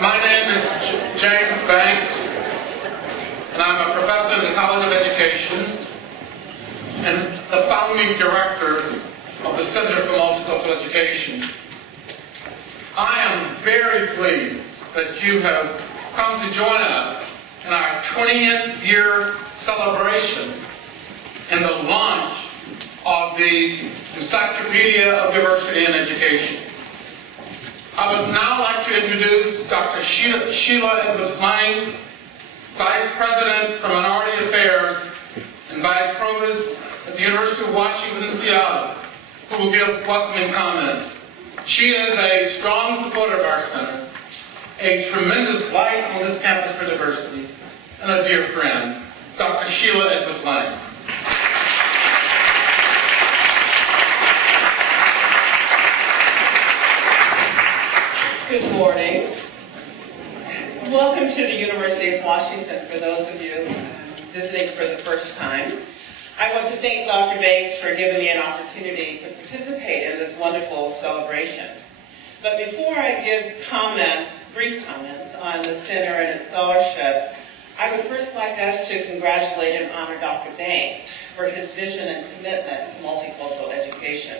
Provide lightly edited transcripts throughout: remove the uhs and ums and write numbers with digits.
My name is James Banks, and I'm a professor in the College of Education and the founding director of the Center for Multicultural Education. I am very pleased that you have come to join us in our 20th year celebration in the launch of the Encyclopedia of Diversity in Education. I would now like to introduce Dr. Sheila Edwards-Lang, Vice President for Minority Affairs and Vice Provost at the University of Washington, Seattle, who will give welcoming comments. She is a strong supporter of our center, a tremendous light on this campus for diversity, and a dear friend, Dr. Sheila Edwards-Lang. Good morning. Welcome to the University of Washington for those of you visiting for the first time. I want to thank Dr. Banks for giving me an opportunity to participate in this wonderful celebration. But before I give brief comments on the center and its scholarship, I would first like us to congratulate and honor Dr. Banks for his vision and commitment to multicultural education.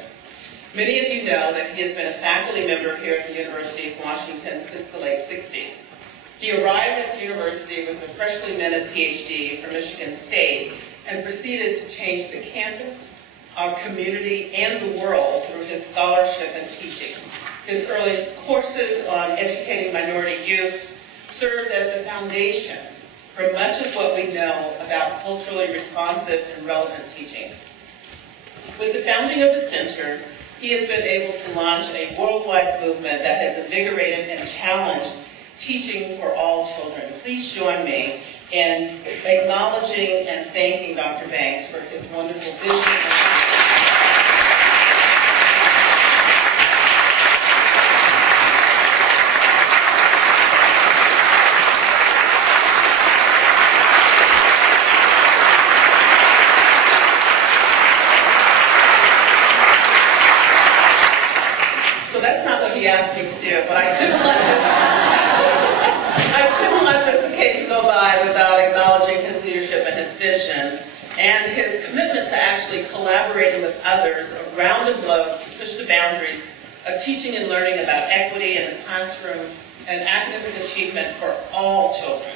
Many of you know that he has been a faculty member here at the University of Washington since the late 60s. He arrived at the university with a freshly minted PhD from Michigan State and proceeded to change the campus, our community, and the world through his scholarship and teaching. His earliest courses on educating minority youth served as the foundation for much of what we know about culturally responsive and relevant teaching. With the founding of the center, he has been able to launch a worldwide movement that has invigorated and challenged teaching for all children. Please join me in acknowledging and thanking Dr. Banks for his wonderful vision. He asked me to do, but I couldn't let this occasion go by without acknowledging his leadership and his vision and his commitment to actually collaborating with others around the globe to push the boundaries of teaching and learning about equity in the classroom and academic achievement for all children.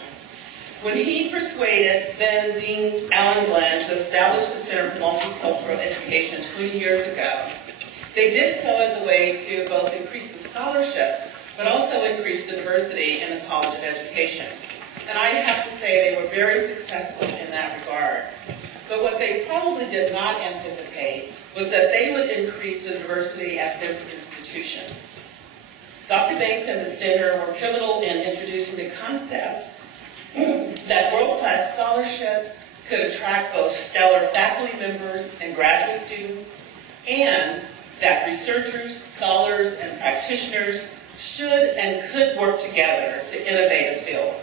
When he persuaded then Dean Alan Glenn to establish the Center for Multicultural Education 20 years ago, they did so as a way to both increase the scholarship, but also increase the diversity in the College of Education. And I have to say they were very successful in that regard. But what they probably did not anticipate was that they would increase the diversity at this institution. Dr. Banks and the center were pivotal in introducing the concept that world-class scholarship could attract both stellar faculty members and graduate students, and that researchers, scholars, and practitioners should and could work together to innovate a field.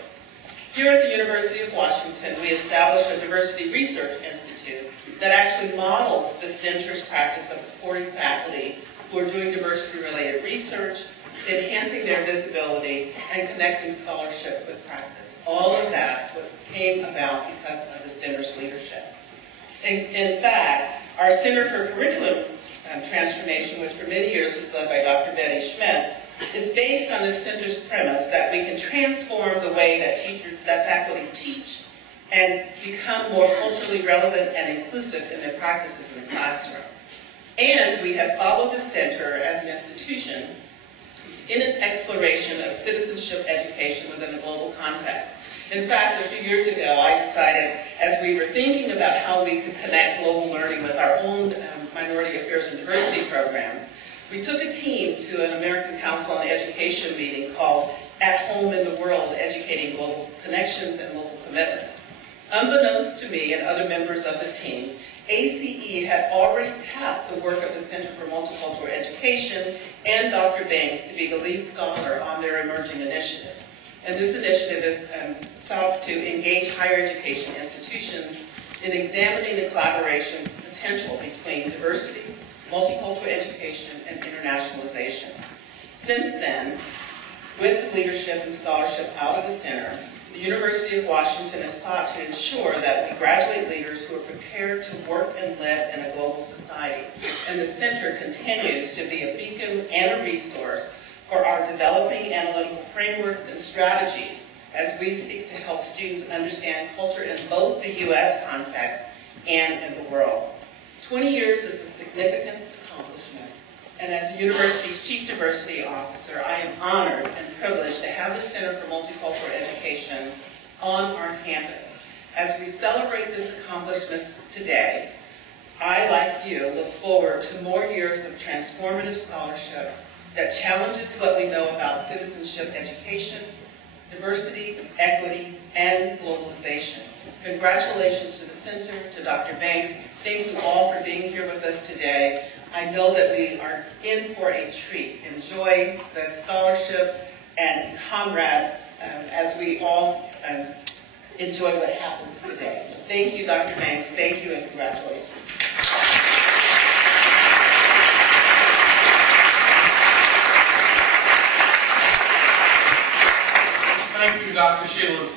Here at the University of Washington, we established a Diversity Research Institute that actually models the center's practice of supporting faculty who are doing diversity-related research, enhancing their visibility, and connecting scholarship with practice. All of that came about because of the center's leadership. In fact, our Center for Curriculum Transformation, which for many years was led by Dr. Betty Schmitz, is based on the center's premise that we can transform the way that faculty teach and become more culturally relevant and inclusive in their practices in the classroom. And we have followed the center as an institution in its exploration of citizenship education within a global context. In fact, a few years ago, I decided, as we were thinking about how we could connect global learning with our own minority affairs and diversity programs, we took a team to an American Council on Education meeting called At Home in the World, Educating Global Connections and Local Commitments. Unbeknownst to me and other members of the team, ACE had already tapped the work of the Center for Multicultural Education and Dr. Banks to be the lead scholar on their emerging initiative. And this initiative is sought to engage higher education institutions in examining the collaboration potential between diversity, multicultural education, and internationalization. Since then, With leadership and scholarship out of the center, the University of Washington has sought to ensure that we graduate leaders who are prepared to work and live in a global society. And the center continues to be a beacon and a resource for our developing analytical frameworks and strategies as we seek to help students understand culture in both the U.S. context and in the world. 20 years is a significant accomplishment, and as the university's Chief Diversity Officer, I am honored and privileged to have the Center for Multicultural Education on our campus. As we celebrate this accomplishment today, I, like you, look forward to more years of transformative scholarship that challenges what we know about citizenship education, diversity, equity, and globalization. Congratulations to the Center, to Dr. Banks. Thank you all for being here with us today. I know that we are in for a treat. Enjoy the scholarship and comrade as we all enjoy what happens today. So thank you, Dr. Banks. Thank you, and congratulations. Thank you, Dr. Sheila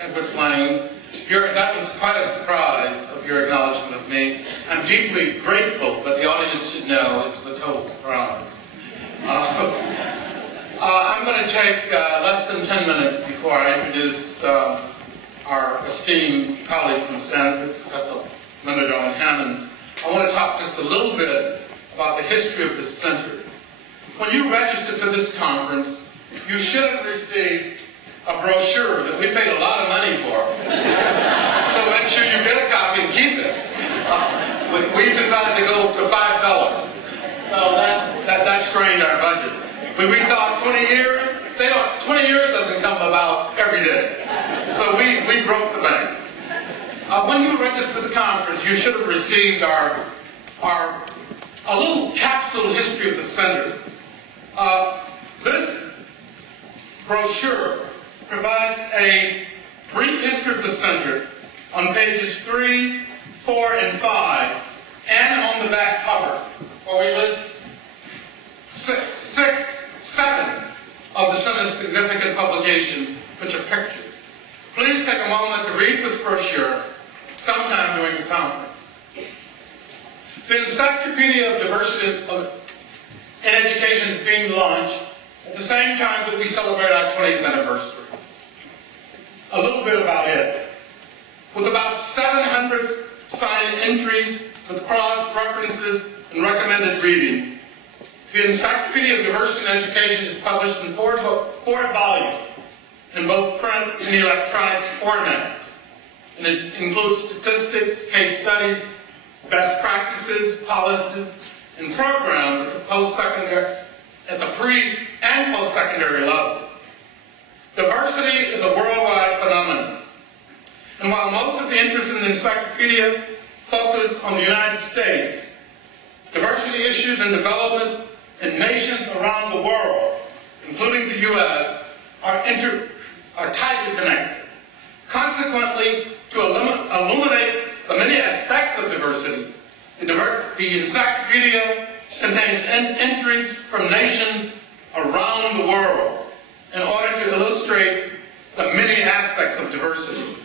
Edwards-Lang. That was quite a surprise of your acknowledgement of me. I'm deeply grateful, but the audience should know it was a total surprise. I'm going to take less than 10 minutes before I introduce our esteemed colleague from Stanford, Professor Darling-Hammond. I want to talk just a little bit about the history of the center. When you registered for this conference, you should have received a brochure that we paid a lot of money for. So make sure you get a copy and keep it. We decided to go to $5. So that strained our budget. We thought 20 years, 20 years doesn't come about every day. So we broke the bank. When you registered for the conference, you should have received a little capsule history of the center. This brochure provides a brief history of the center on pages 3, 4, and 5, and on the back cover, where we list 7 of the center's significant publications, which are pictured. Please take a moment to read this brochure sometime during the conference. The Encyclopedia of Diversity in Education is being launched at the same time that we celebrate our 20th anniversary. A little bit about it. With about 700 signed entries with cross-references and recommended readings, the Encyclopedia of Diversity in Education is published in 4 volumes in both print and electronic formats. And it includes statistics, case studies, best practices, policies, and programs at the pre- and post-secondary levels. Diversity is a worldwide phenomenon. And while most of the interest in the encyclopedia focus on the United States, diversity issues and developments in nations around the world, including the U.S., are tightly connected. Consequently, to illuminate the many aspects of diversity, the encyclopedia contains entries from nations around the world in order to illustrate the many aspects of diversity.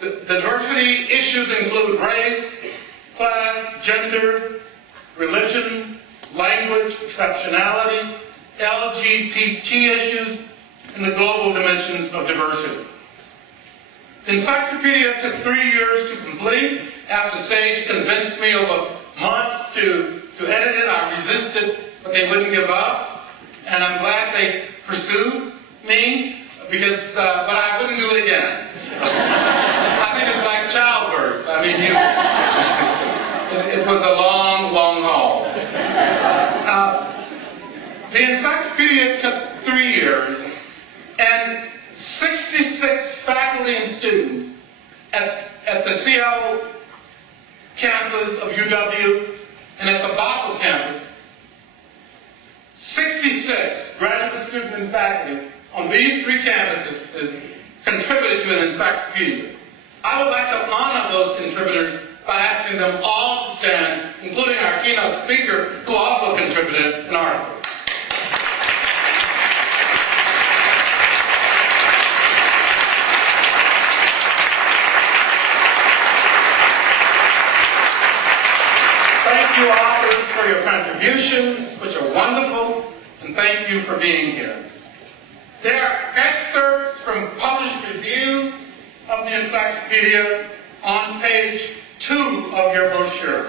The diversity issues include race, class, gender, religion, language, exceptionality, LGBT issues, and the global dimensions of diversity. The encyclopedia took 3 years to complete. After Sage convinced me over months to edit it, I resisted, but they wouldn't give up. And I'm glad they pursued me, because, but I wouldn't do it again. I think it's like childbirth. I mean, it was a long, long haul. The encyclopedia took 3 years, and 66 faculty and students at the Seattle campus of UW and at the Basel campus, 66 graduate students and faculty on these 3 campuses contributed to an encyclopedia. I would like to honor those contributors by asking them all to stand, including our keynote speaker, who also contributed an article. thank you for being here. There are excerpts from published reviews of the Encyclopedia on page 2 of your brochure.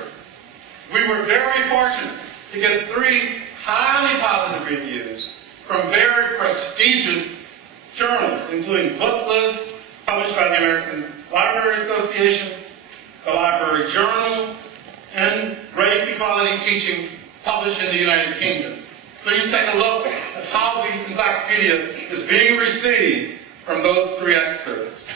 We were very fortunate to get 3 highly positive reviews from very prestigious journals, including Booklist, published by the American Library Association, the Library Journal, and Race Equality Teaching, published in the United Kingdom. Please take a look at how the Encyclopedia is being received from those 3 excerpts.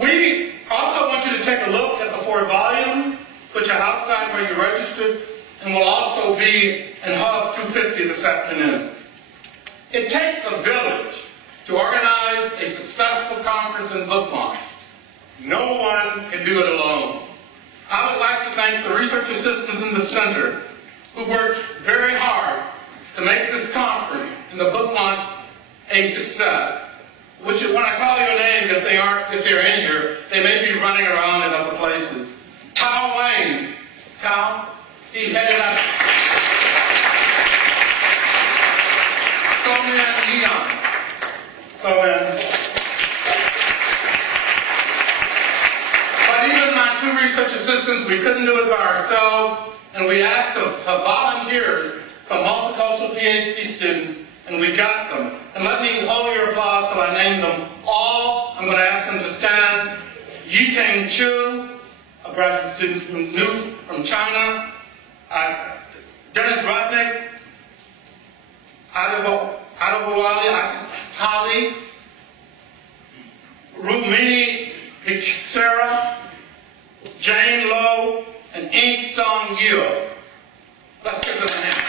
We also want you to take a look at the 4 volumes, which are outside where you registered, and will also be in Hub 250 this afternoon. It takes a village to organize a successful conference and book launch. No one can do it alone. I would like to thank the research assistants in the center who worked very hard to make this conference and the book launch a success. Which, when I call your name, if they're in here, they may be running around in other places. Tao Wayne. Tao, he headed up. So-man Eon. So-man. But even my 2 research assistants, we couldn't do it by ourselves, and we asked of volunteers from multicultural PhD students, and we got them. And let me hold your applause till I name them all. I'm going to ask them to stand. Yiteng Chu, a graduate student from China. Dennis Rudnick. Adewale Atali. Rumini Sarah. Jane Lowe, and Ink Song Yeo. Let's give them a hand.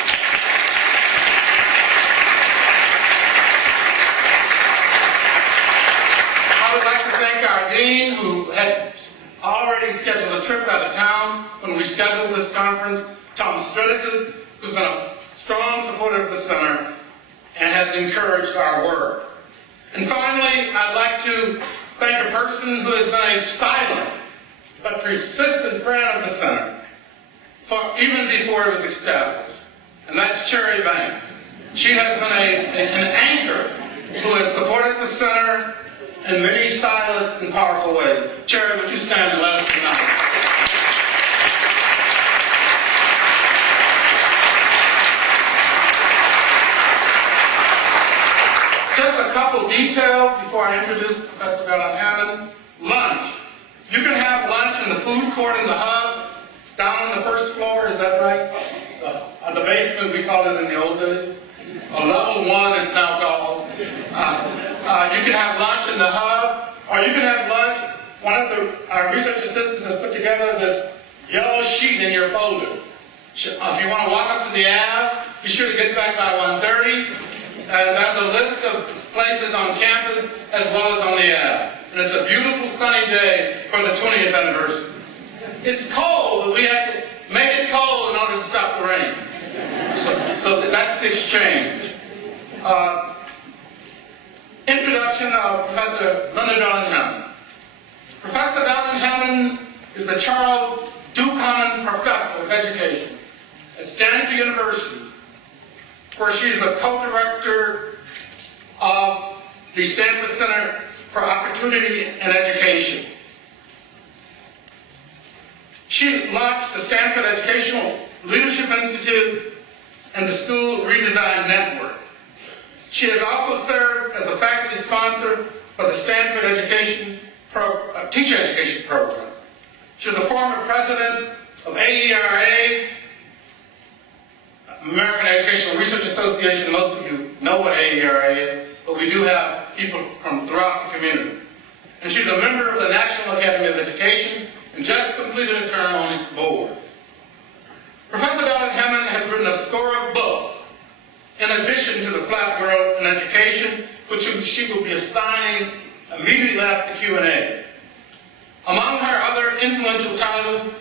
I would like to thank our dean, who had already scheduled a trip out of town when we scheduled this conference, Tom Stredikus, who's been a strong supporter of the center and has encouraged our work. And finally, I'd like to thank a person who has been a silent but persistent friend of the center even before it was established, and that's Cherry Banks. She has been an anchor who has supported the center in many silent and powerful ways. Cherry, would you stand and let us tonight? Just a couple details before I introduce Professor Darling-Hammond. Lunch. You can have lunch in the food court in the hub, down on the first floor, is that right? The basement, we called it in the old days. Level 1, it's now called. You can have lunch in the hub, or you can have lunch. One of our research assistants has put together this yellow sheet in your folder. If you want to walk up to the Ave, be sure to get back by 1:30. That's a list of places on campus as well as on the Ave. And it's a beautiful sunny day for the 20th anniversary. It's cold, but we have to make it cold in order to stop the rain. So that's the exchange. Introduction of Professor Linda Darling-Hammond. Professor Darling-Hammond is the Charles Ducommun Professor of Education at Stanford University, where she is a co-director of the Stanford Center for Opportunity and Education. She launched the Stanford Educational Leadership Institute and the School Redesign Network. She has also served as a faculty sponsor for the Stanford Teacher Education Program. She was a former president of AERA, American Educational Research Association. Most of you know what AERA is, but we do have people from throughout the community. And she's a member of the National Academy of Education and just completed a term on its board. Professor Darling-Hammond has written a score of books in addition to the Flat Girl in Education, which she will be assigning immediately after Q&A. Among her other influential titles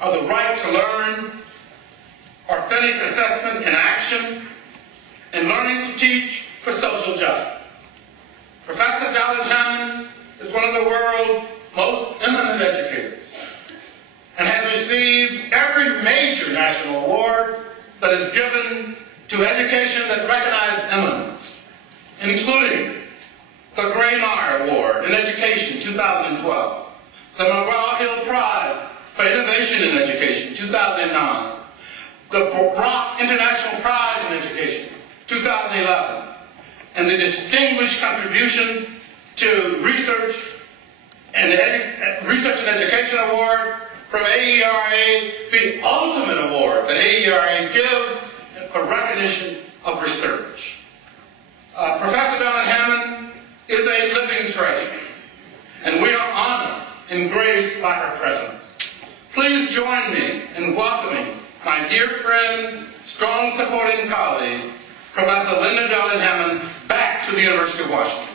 are The Right to Learn, Authentic Assessment in Action, and Learning to Teach for Social Justice. Professor Darling-Hammond is one of the world's most eminent educators and has received every major national award that is given to education that recognized eminence, including the Graymar Award in Education 2012, the McGraw-Hill Prize for Innovation in Education 2009, the Brock International Prize in Education 2011, and the Distinguished Contribution to Research and Education Award from AERA, the ultimate award that AERA gives for recognition of research. Professor Darling-Hammond is a living treasure, and we are honored and graced by her presence. Please join me in welcoming my dear friend, strong supporting colleague, Professor Linda Darling-Hammond, back to the University of Washington.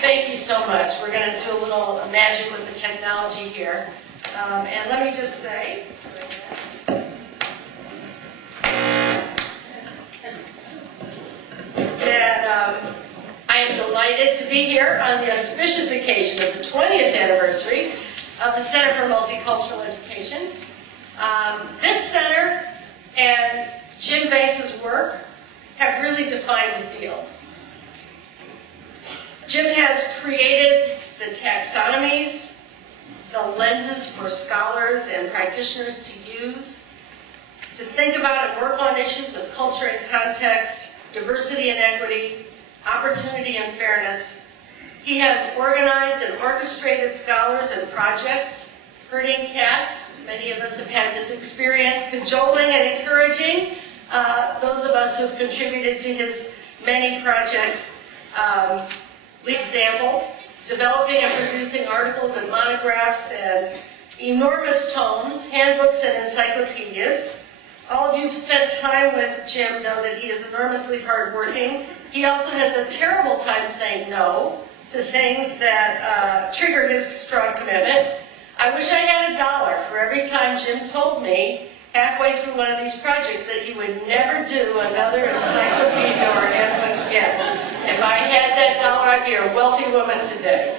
Thank you so much. We're going to do a little magic with the technology here. And let me just say that I am delighted to be here on the auspicious occasion of the 20th anniversary of the Center for Multicultural Education. This center and Jim Banks's work have really defined the field. Jim has created the taxonomies, the lenses for scholars and practitioners to use, to think about and work on issues of culture and context, diversity and equity, opportunity and fairness. He has organized and orchestrated scholars and projects, herding cats. Many of us have had this experience, cajoling and encouraging those of us who have contributed to his many projects. Example, developing and producing articles and monographs and enormous tomes, handbooks and encyclopedias. All of you who've spent time with Jim know that he is enormously hardworking. He also has a terrible time saying no to things that trigger his strong commitment. I wish I had $1 for every time Jim told me halfway through one of these projects that he would never do another encyclopedia or handbook again. If I had that $1, I'd be a wealthy woman today.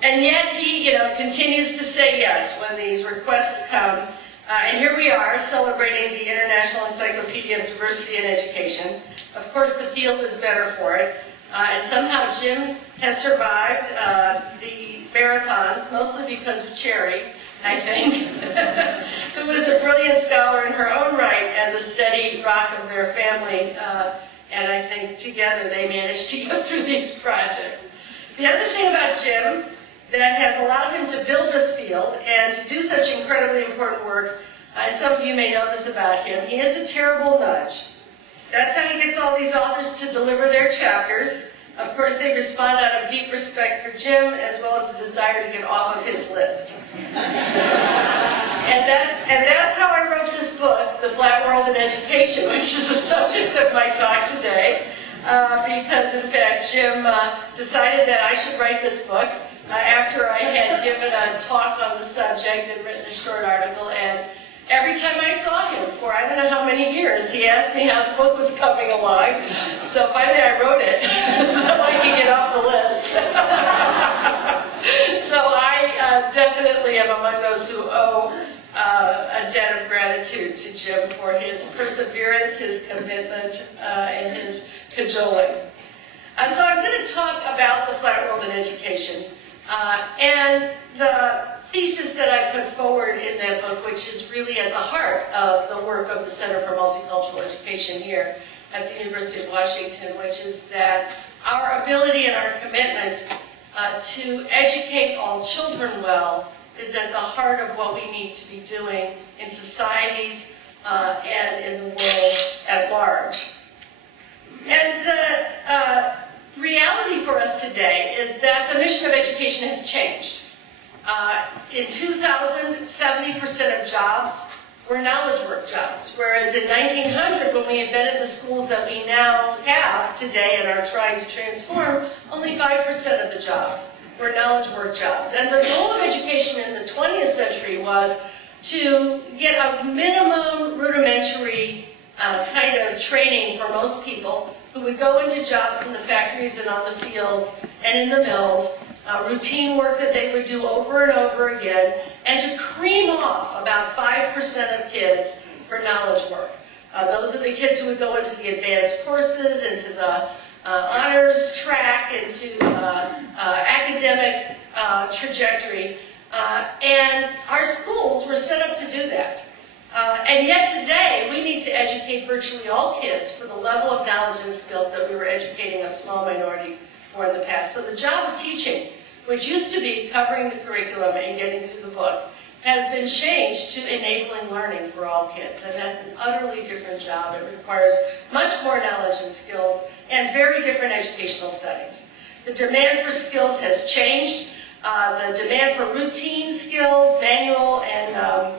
And yet he, continues to say yes when these requests come. And here we are celebrating the International Encyclopedia of Diversity in Education. Of course, the field is better for it. And somehow Jim has survived the marathons, mostly because of Cherry, I think, who was a brilliant scholar in her own right and the steady rock of their family. And I think together they managed to get through these projects. The other thing about Jim that has allowed him to build this field and to do such incredibly important work, and some of you may know this about him, he has a terrible nudge. That's how he gets all these authors to deliver their chapters. Of course, they respond out of deep respect for Jim, as well as a desire to get off of his list. And that's how I wrote this book, The Flat World in Education, which is the subject of my talk today, because, in fact, Jim decided that I should write this book after I had given a talk on the subject and written a short article. And every time I saw him for I don't know how many years, he asked me how the book was coming along. So finally I wrote it so I could get off the list. So I definitely am among those who owe a debt of gratitude to Jim for his perseverance, his commitment, and his cajoling. So I'm going to talk about the flat world in education and the thesis that I put forward in that book, which is really at the heart of the work of the Center for Multicultural Education here at the University of Washington, which is that our ability and our commitment to educate all children well is at the heart of what we need to be doing in societies and in the world at large. And the reality for us today is that the mission of education has changed. In 2000, 70% of jobs were knowledge work jobs, whereas in 1900, when we invented the schools that we now have today and are trying to transform, only 5% of the jobs were knowledge work jobs. And the goal of education in the 20th century was to get a minimum rudimentary kind of training for most people who would go into jobs in the factories and on the fields and in the mills, routine work that they would do over and over again, and to cream off about 5% of kids for knowledge work. Those are the kids who would go into the advanced courses, into the honors track, into academic trajectory. And our schools were set up to do that. And yet today, we need to educate virtually all kids for the level of knowledge and skills that we were educating a small minority for in the past. So the job of teaching, which used to be covering the curriculum and getting through the book, has been changed to enabling learning for all kids. And that's an utterly different job. It requires much more knowledge and skills and very different educational settings. The demand for skills has changed. The demand for routine skills, manual and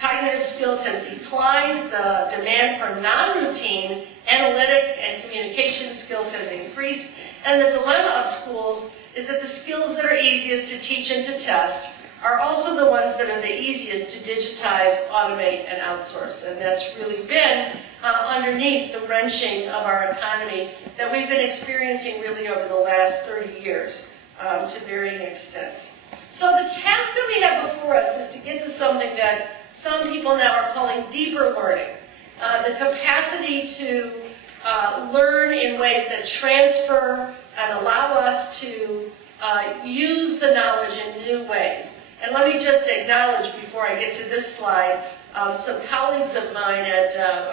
cognitive skills has declined. The demand for non-routine analytic and communication skills has increased. And the dilemma of schools is that the skills that are easiest to teach and to test are also the ones that are the easiest to digitize, automate, and outsource. And that's really been underneath the wrenching of our economy that we've been experiencing really over the last 30 years to varying extents. So the task that we have before us is to get to something that some people now are calling deeper learning, the capacity to learn in ways that transfer and allow us to use the knowledge in new ways. And let me just acknowledge before I get to this slide, some colleagues of mine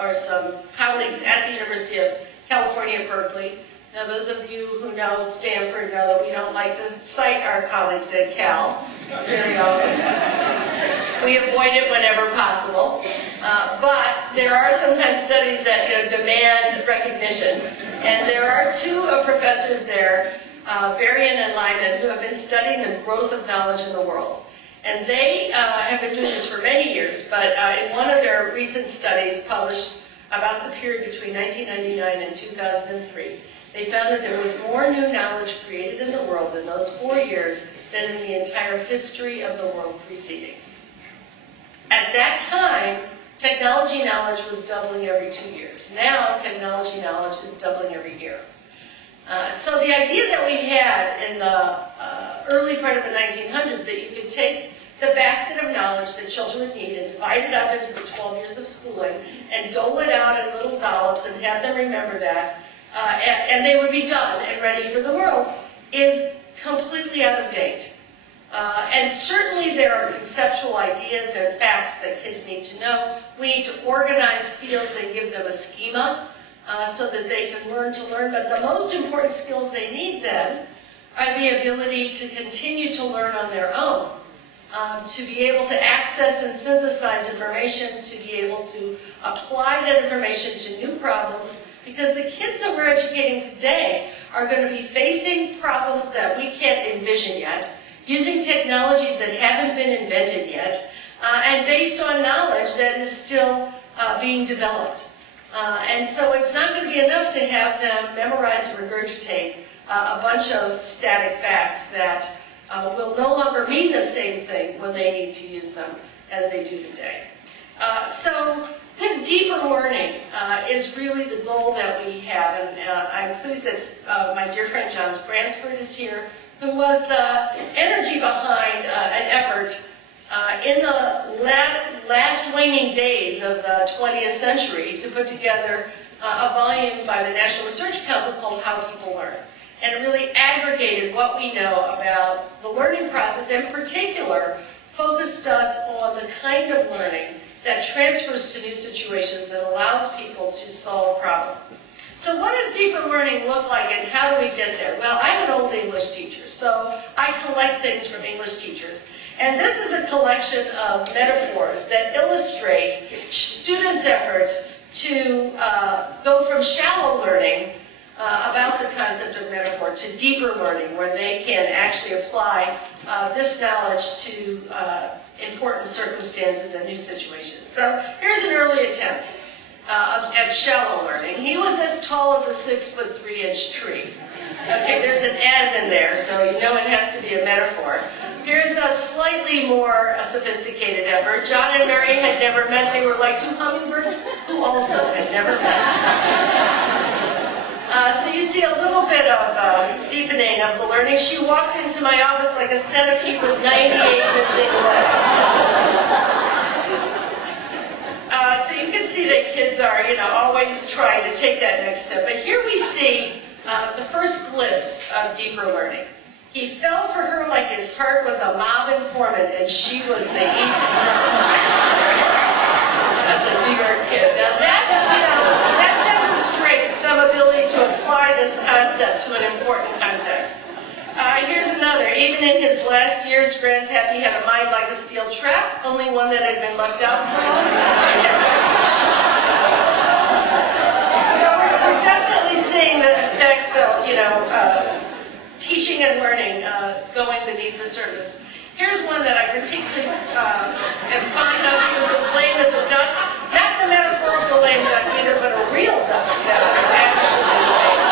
or some colleagues at the University of California, Berkeley. Now, those of you who know Stanford know that we don't like to cite our colleagues at Cal very often. We avoid it whenever possible. But there are sometimes studies that demand recognition. And there are two professors there, Varian and Lyman, who have been studying the growth of knowledge in the world. And they have been doing this for many years, but in one of their recent studies published about the period between 1999 and 2003, they found that there was more new knowledge created in the world in those 4 years than in the entire history of the world preceding. At that time, technology knowledge was doubling every 2 years. Now, technology knowledge is doubling every year. So the idea that we had in the early part of the 1900s that you could take the basket of knowledge that children would need and divide it up into the 12 years of schooling and dole it out in little dollops and have them remember that, and they would be done and ready for the world, is completely out of date. And certainly there are conceptual ideas and facts that kids need to know. We need to organize fields and give them a schema so that they can learn to learn. But the most important skills they need then are the ability to continue to learn on their own, to be able to access and synthesize information, to be able to apply that information to new problems, because the kids that we're educating today are going to be facing problems that we can't envision yet, using technologies that haven't been invented yet, and based on knowledge that is still being developed. And so it's not going to be enough to have them memorize or regurgitate a bunch of static facts that will no longer mean the same thing when they need to use them as they do today. So this deeper learning is really the goal that we have, and I'm pleased that my dear friend John Grasberg is here, who was the energy behind an effort in the last waning days of the 20th century to put together a volume by the National Research Council called How People Learn. And it really aggregated what we know about the learning process, and in particular focused us on the kind of learning that transfers to new situations that allows people to solve problems. So what does deeper learning look like, and how do we get there? Well, I'm an old English teacher, so I collect things from English teachers. And this is a collection of metaphors that illustrate students' efforts to go from shallow learning about the concept of metaphor to deeper learning, where they can actually apply this knowledge to important circumstances and new situations. So here's an early attempt at shallow learning. He was as tall as a 6'3" tree. Okay, there's an as in there, so you know it has to be a metaphor. Here's a slightly more sophisticated effort. John and Mary had never met. They were like two hummingbirds who also had never met. So you see a little bit of deepening of the learning. She walked into my office like a centipede with 98 missing legs. So you can see that kids are, always trying to take that next step. But here we see the first glimpse of deeper learning. He fell for her like his heart was a mob informant and she was the East Coast. That's a New York kid. Now that demonstrates some ability to apply this concept to an important context. Here's another. Even in his last years, Grandpappy had a mind like a steel trap, only one that had been left out so long. So we're definitely seeing the effects of, teaching and learning going beneath the surface. Here's one that I particularly am fond of. He was as lame as a duck. Not the metaphorical lame duck either, but a real duck that was actually lame.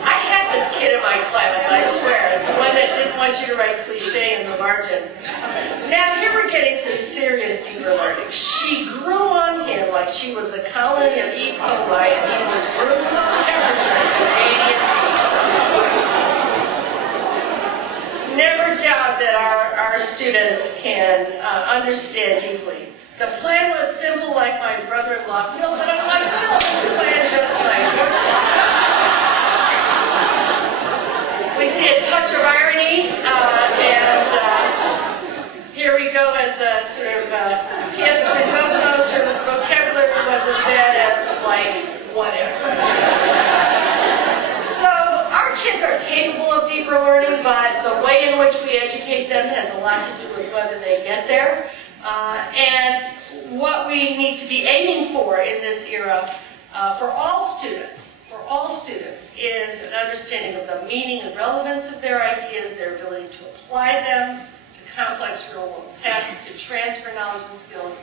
I had this kid in my class, I swear. It's the one that didn't want you to write cliche in the margin. Now here we're getting to serious deeper learning. She grew on him like she was a colony of E. coli and he was room temperature Canadian tea. Never doubt that our students can understand deeply. The plan was simple like my brother-in-law Phil, but I'm like, Phil, this plan just like yours. We see a touch of irony, and here we go as the sort of pièce de résistance. Her vocabulary was as bad as, whatever. So our kids are capable of deeper learning, but the way in which we educate them has a lot to do with whether they get there. And what we need to be aiming for in this era for all students is an understanding of the meaning and relevance of their ideas, their ability to apply them to complex real-world tasks, to transfer knowledge and skills,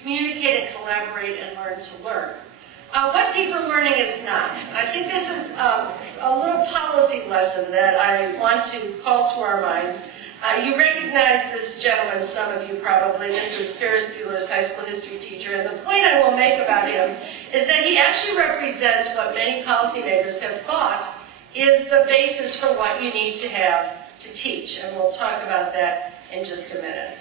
communicate and collaborate, and learn to learn. What deeper learning is not. I think this is a little policy lesson that I want to call to our minds. You recognize this gentleman, some of you probably. This is Ferris Bueller's high school history teacher, and the point I will make about him is that he actually represents what many policymakers have thought is the basis for what you need to have to teach, and we'll talk about that in just a minute.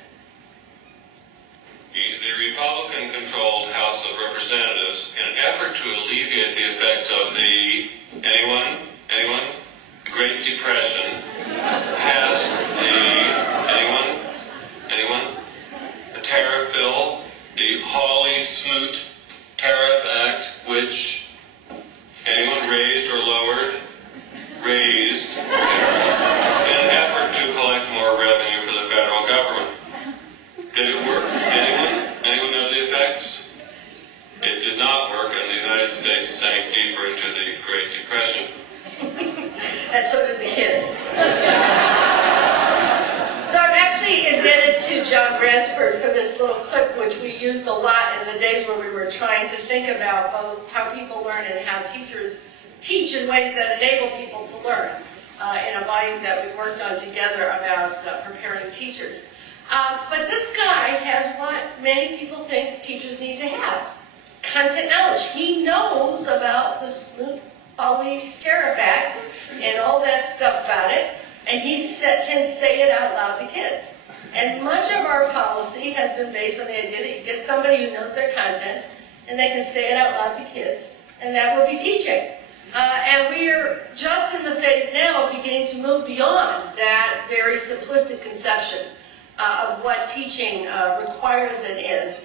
The Republican-controlled House of Representatives, in an effort to alleviate the effects of the Great Depression, passed the tariff bill, the Hawley-Smoot Tariff Act, which raised or lowered, raised tariffs in an effort to collect more revenue for the federal government. Did it work? Anyone know the effects? It did not work, and the United States sank deeper into the Great Depression. And so did the kids. So I'm actually indebted to John Grasberg for this little clip, which we used a lot in the days where we were trying to think about both how people learn and how teachers teach in ways that enable people to learn, in a volume that we worked on together about preparing teachers. But this guy has what many people think teachers need to have: content knowledge. He knows about the Smoot-Hawley Tariff Act and all that stuff about it, and he can say it out loud to kids. And much of our policy has been based on the idea that you get somebody who knows their content, and they can say it out loud to kids, and that will be teaching. And we are just in the phase now of beginning to move beyond that very simplistic conception of what teaching requires and is,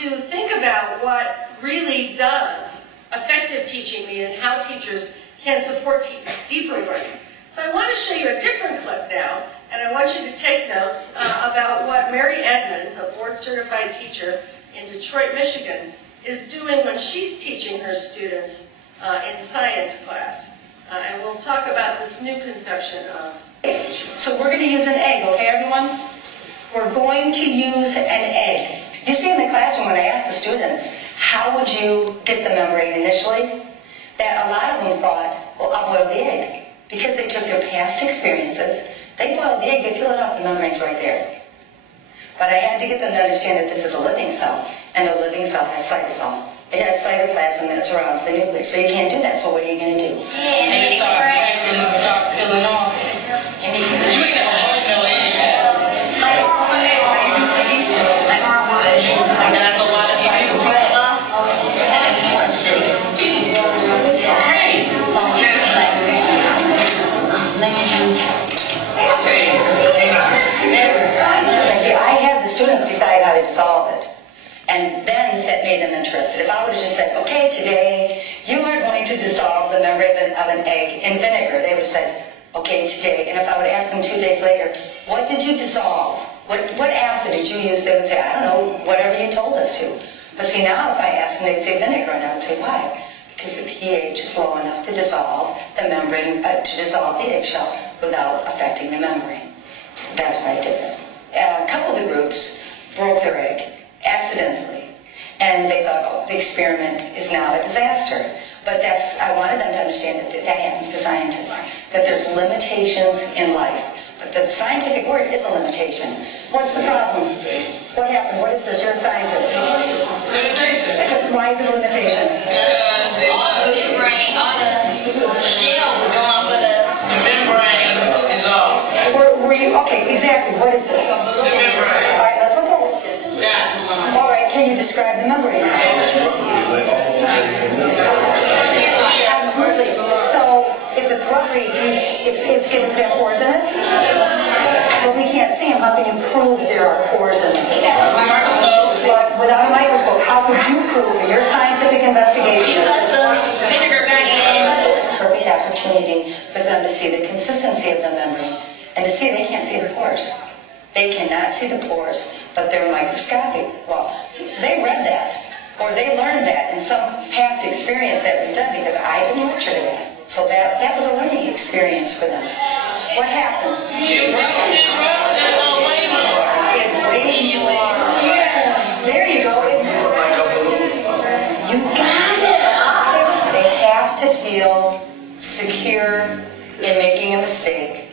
to think about what really does effective teaching mean and how teachers can support deeper learning. So I want to show you a different clip now, and I want you to take notes about what Mary Edmonds, a board-certified teacher in Detroit, Michigan, is doing when she's teaching her students in science class. And we'll talk about this new conception of teaching. So we're going to use an egg, okay, everyone? We're going to use an egg. You see in the classroom when I asked the students, how would you get the membrane initially? That a lot of them thought, well, I'll boil the egg. Because they took their past experiences, They boil the egg, they peel it off, the membrane's right there. But I had to get them to understand that this is a living cell, and the living cell has cytosol. It has cytoplasm that surrounds the nucleus, so you can't do that. So what are you going to do? And they start cracking and start peeling off. And you ain't got no eggshell. Like hardwood. Like that's a lot of people. See, I had the students decide how to dissolve it. And then that made them interested. If I would have just said, okay, today you are going to dissolve the membrane of an egg in vinegar, they would have said, okay, today. And if I would ask them 2 days later, what did you dissolve? What acid did you use? They would say, I don't know, whatever you told us to. But see, now if I asked them, they'd say vinegar, and I would say, why? Because the pH is low enough to dissolve the membrane, to dissolve the eggshell without affecting the membrane. So that's why I did it. A couple of the groups broke their egg accidentally, and they thought, oh, the experiment is now a disaster. But I wanted them to understand that happens to scientists, that there's limitations in life. But the scientific word is a limitation. What's the problem? What happened? What is this? You're a scientist. Limitation. I said, why is it a limitation? All the membrane, all the shell was gone, but the membrane is off. Okay, exactly. What is this? The membrane. All right, let's look at it. Yeah. All right, can you describe the membrane? Absolutely. So, if it's rubbery, does it have pores in it? Well, we can't see them. How can you prove there are pores in it? But without a microscope, how could you prove in your scientific investigation? Because the vinegar got in. It was a perfect opportunity for them to see the consistency of the membrane and to see they can't see the pores. They cannot see the pores, but they're microscopic. Well, they read that, or they learned that in some past experience that we've done, because I didn't lecture to that. So that was a learning experience for them. What happened? It broke. Yeah, there you go. You got it. They have to feel secure in making a mistake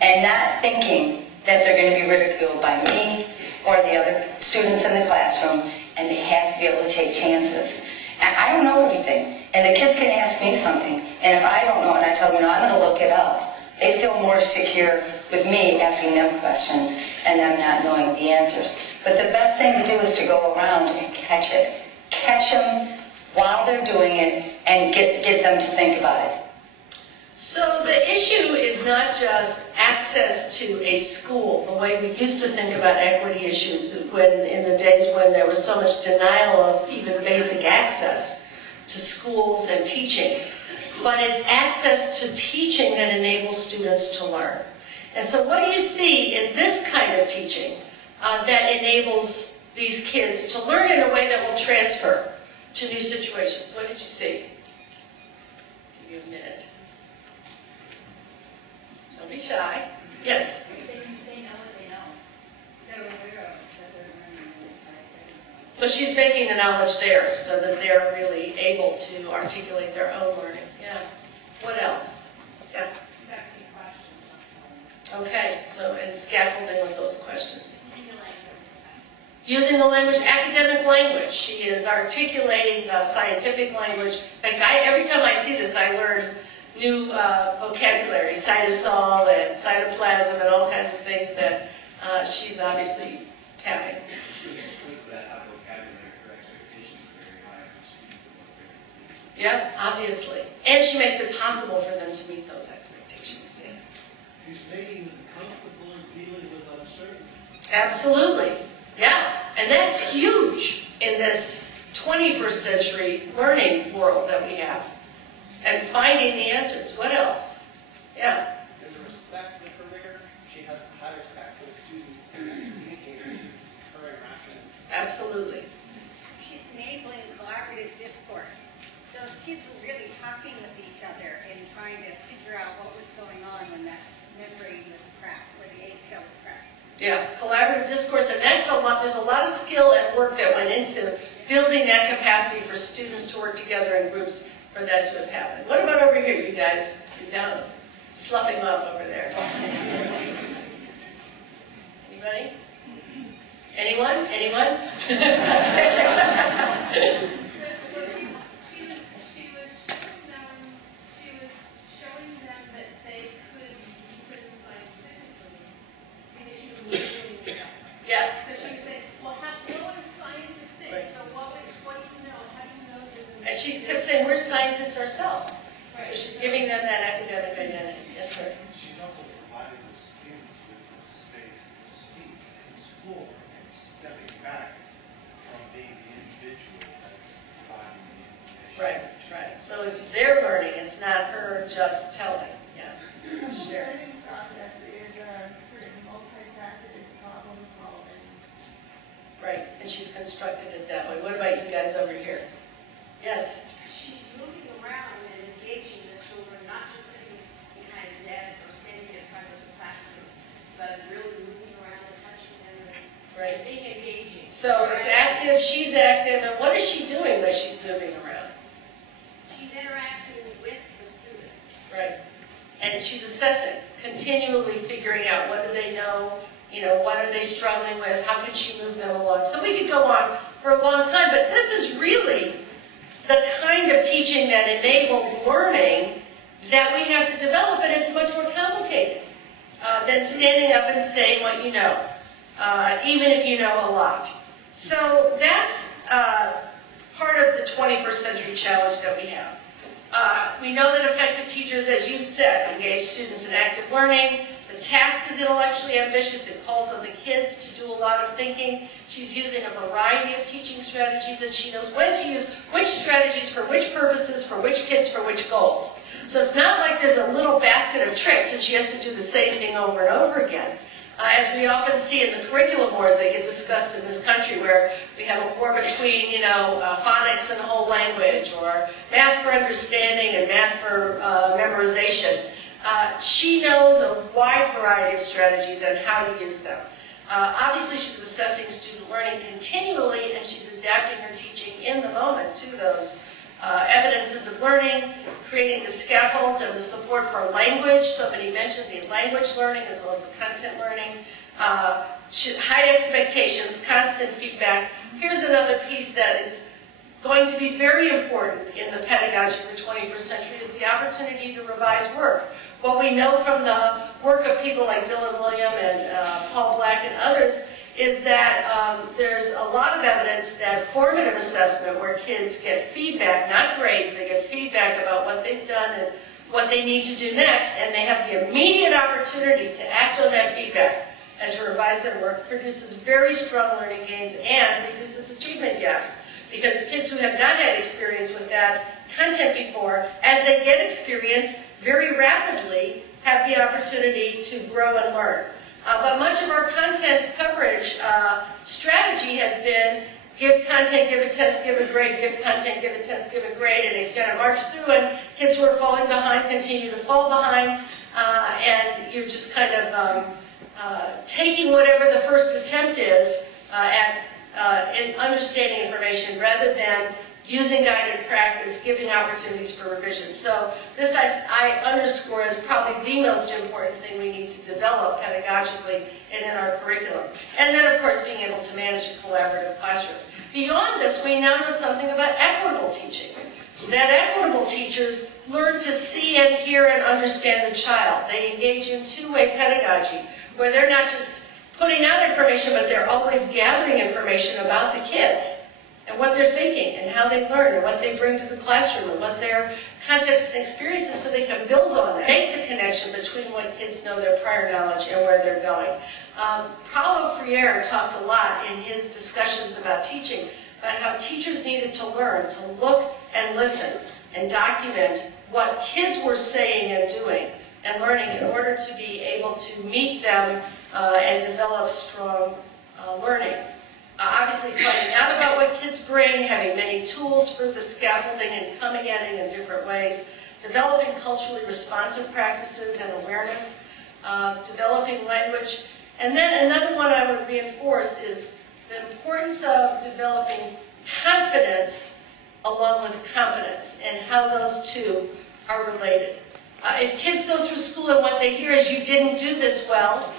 and not thinking that they're going to be ridiculed by me or the other students in the classroom, and they have to be able to take chances. And I don't know everything, and the kids can ask me something, and if I don't know and I tell them, I'm going to look it up, they feel more secure with me asking them questions and them not knowing the answers. But the best thing to do is to go around and catch it. Catch them while they're doing it and get them to think about it. So the issue is not just access to a school, the way we used to think about equity issues in the days when there was so much denial of even basic access to schools and teaching. But it's access to teaching that enables students to learn. And so what do you see in this kind of teaching that enables these kids to learn in a way that will transfer to new situations? What did you see? Give you a minute. Don't be shy. Yes? They know what they know. They're aware of that they're learning. But she's making the knowledge theirs so that they're really able to articulate their own learning. Yeah. What else? Yeah. Asking questions. Okay. So, and scaffolding with those questions. Using the language, academic language. She is articulating the scientific language. Like every time I see this, I learn new vocabulary, cytosol and cytoplasm and all kinds of things that she's obviously tapping. Yeah, obviously. And she makes it possible for them to meet those expectations. Yeah. She's making them comfortable in dealing with uncertainty. Absolutely. Yeah. And that's huge in this 21st century learning world that we have. And finding the answers. What else? Yeah. There's a respect with her rigor. She has high respect for the students and communicators, her interactions. Absolutely. She's enabling collaborative discourse. Those kids were really talking with each other and trying to figure out what was going on when that membrane was cracked, or the eggshell was cracked. Yeah, collaborative discourse, and that's a lot. There's a lot of skill and work that went into building that capacity for students to work together in groups for that to have happened. What about over here, you guys? You're down sloughing off over there. Anybody? Anyone? Anyone? She was showing them that they could reason scientifically because she was listening to them. Yeah. So she was saying, well, what would a scientist think? Right. So what do you know? How do you know there's an And she kept saying, we're scientists ourselves. Right. So she's giving them that academic identity. Yes, sir. She's also providing the students with the space to speak in school and stepping back from being the individual that's providing the information. Right, right. So it's their learning. It's not her just telling. Yeah. The Sure. learning process is sort of multifaceted problem solving. Right. And she's constructed it that way. What about you guys over here? Yes. She's moving around and engaging the children, not just sitting behind a desk or standing in front of the classroom, but really moving around and touching them and Right. being engaging. So it's active. She's active. And what is she doing when she's moving around? She's interacting with the students. Right. And she's assessing, continually figuring out what do they know, what are they struggling with, how can she move them along. So we could go on for a long time, but this is really the kind of teaching that enables learning that we have to develop, and it's much more complicated than standing up and saying what you know, even if you know a lot. So that's part of the 21st century challenge that we have. We know that effective teachers, as you've said, engage students in active learning. The task is intellectually ambitious. It calls on the kids to do a lot of thinking. She's using a variety of teaching strategies, and she knows when to use which strategies for which purposes, for which kids, for which goals. So it's not like there's a little basket of tricks and she has to do the same thing over and over again. As we often see in the curriculum wars that get discussed in this country, where we have a war between, phonics and whole language, or math for understanding and math for memorization. She knows a wide variety of strategies and how to use them. Obviously, she's assessing student learning continually, and she's adapting her teaching in the moment to those evidences of learning, creating the scaffolds and the support for language. Somebody mentioned the language learning as well as the content learning. High expectations, constant feedback. Here's another piece that is going to be very important in the pedagogy for 21st century is the opportunity to revise work. What we know from the work of people like Dylan William and Paul Black and others is that there's a lot of evidence that formative assessment, where kids get feedback, not grades, they get feedback about what they've done and what they need to do next, and they have the immediate opportunity to act on that feedback and to revise their work, produces very strong learning gains and reduces achievement gaps. Because kids who have not had experience with that content before, as they get experience, very rapidly have the opportunity to grow and learn. But much of our content coverage strategy has been give content, give a test, give a grade, give content, give a test, give a grade, and it kind of march through, and kids who are falling behind continue to fall behind, and you're just kind of taking whatever the first attempt is in understanding information rather than using guided practice, giving opportunities for revision. So this I underscore as probably the most important thing we need to develop pedagogically and in our curriculum. And then, of course, being able to manage a collaborative classroom. Beyond this, we now know something about equitable teaching. That equitable teachers learn to see and hear and understand the child. They engage in two-way pedagogy, where they're not just putting out information, but they're always gathering information about the kids and what they're thinking and how they learn and what they bring to the classroom and what their context and experiences, so they can build on that, make the connection between what kids know, their prior knowledge, and where they're going. Paulo Freire talked a lot in his discussions about teaching about how teachers needed to learn to look and listen and document what kids were saying and doing and learning in order to be able to meet them and develop strong learning. Obviously, finding out about what kids bring, having many tools for the scaffolding and coming at it in different ways, developing culturally responsive practices and awareness, developing language. And then another one I would reinforce is the importance of developing confidence along with competence and how those two are related. If kids go through school and what they hear is you didn't do this well,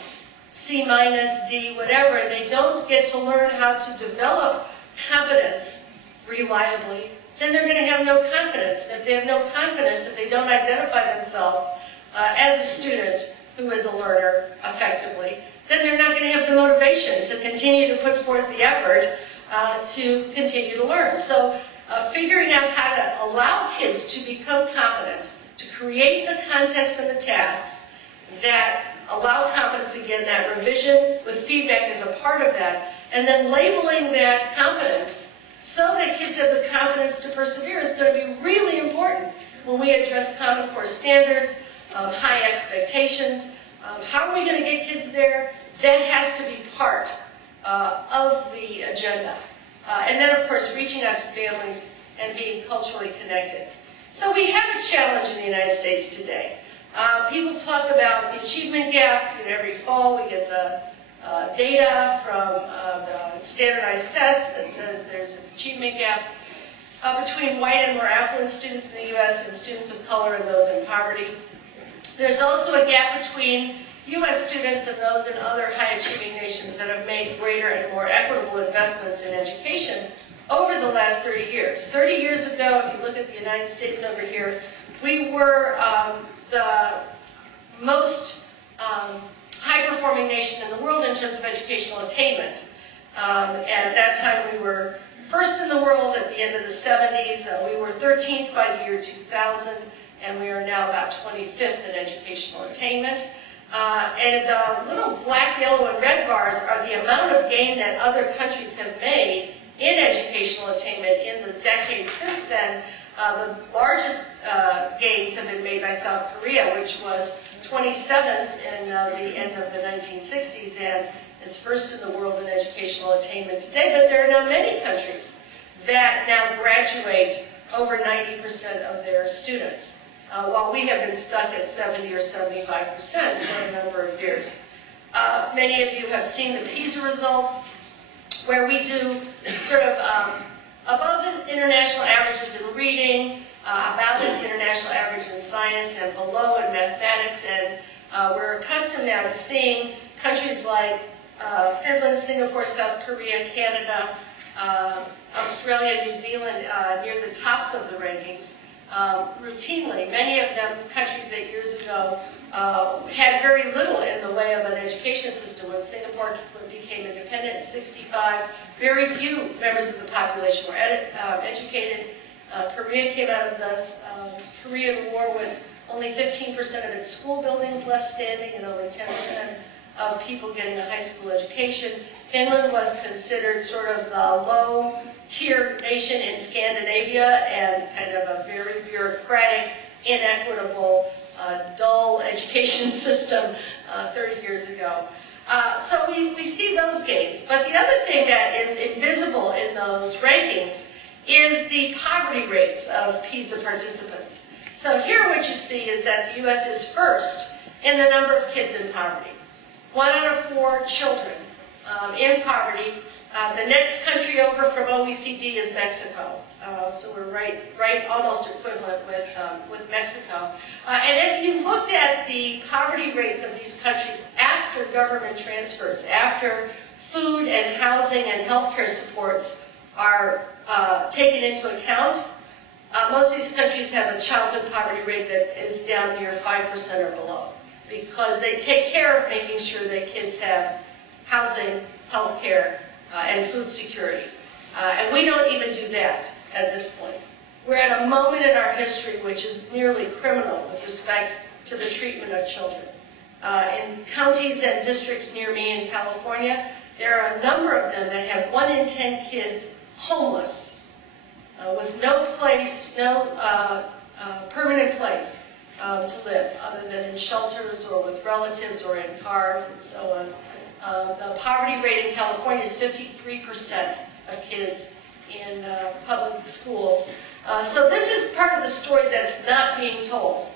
C-, D, whatever, and they don't get to learn how to develop competence reliably, then they're going to have no confidence. And if they have no confidence, if they don't identify themselves as a student who is a learner effectively, then they're not going to have the motivation to continue to put forth the effort to continue to learn. So figuring out how to allow kids to become competent, to create the context and the tasks that allow competence, again, that revision with feedback is a part of that, and then labeling that competence so that kids have the confidence to persevere is going to be really important when we address Common Core standards, high expectations. How are we going to get kids there? That has to be part of the agenda. And then, of course, reaching out to families and being culturally connected. So we have a challenge in the United States today. People talk about the achievement gap. Every fall we get the data from the standardized test that says there's an achievement gap between white and more affluent students in the U.S. and students of color and those in poverty. There's also a gap between U.S. students and those in other high-achieving nations that have made greater and more equitable investments in education over the last 30 years. 30 years ago, if you look at the United States over here, we were the most high-performing nation in the world in terms of educational attainment. At that time, we were first in the world at the end of the 70s. We were 13th by the year 2000, and we are now about 25th in educational attainment. And the little black, yellow, and red bars are the amount of gain that other countries have made in educational attainment in the decades since then. The largest gains have been made by South Korea, which was 27th in the end of the 1960s and is first in the world in educational attainment today. But there are now many countries that now graduate over 90% of their students, while we have been stuck at 70 or 75% for a number of years. Many of you have seen the PISA results, where we do sort of above the international averages in reading, about the international average in science, and below in mathematics. And we're accustomed now to seeing countries like Finland, Singapore, South Korea, Canada, Australia, New Zealand near the tops of the rankings routinely. Many of them countries that years ago had very little in the way of an education system. When Singapore became independent in 65, very few members of the population were educated. Korea came out of the Korean War with only 15% of its school buildings left standing and only 10% of people getting a high school education. Finland was considered sort of the low-tier nation in Scandinavia and kind of a very bureaucratic, inequitable, dull education system 30 years ago. So we see those gains. But the other thing that is invisible in those rankings is the poverty rates of PISA participants. So here what you see is that the U.S. is first in the number of kids in poverty. 1 out of 4 children in poverty. The next country over from OECD is Mexico. So we're right almost equivalent with Mexico. And if you looked at the poverty rates of these countries after government transfers, after food and housing and healthcare supports are taken into account, most of these countries have a childhood poverty rate that is down near 5% or below, because they take care of making sure that kids have housing, healthcare, and food security. And we don't even do that at this point. We're at a moment in our history which is nearly criminal with respect to the treatment of children. In counties and districts near me in California, there are a number of them that have 1 in 10 kids homeless, with no place, no permanent place to live, other than in shelters or with relatives or in cars and so on. The poverty rate in California is 53% of kids in public schools. So this is part of the story that's not being told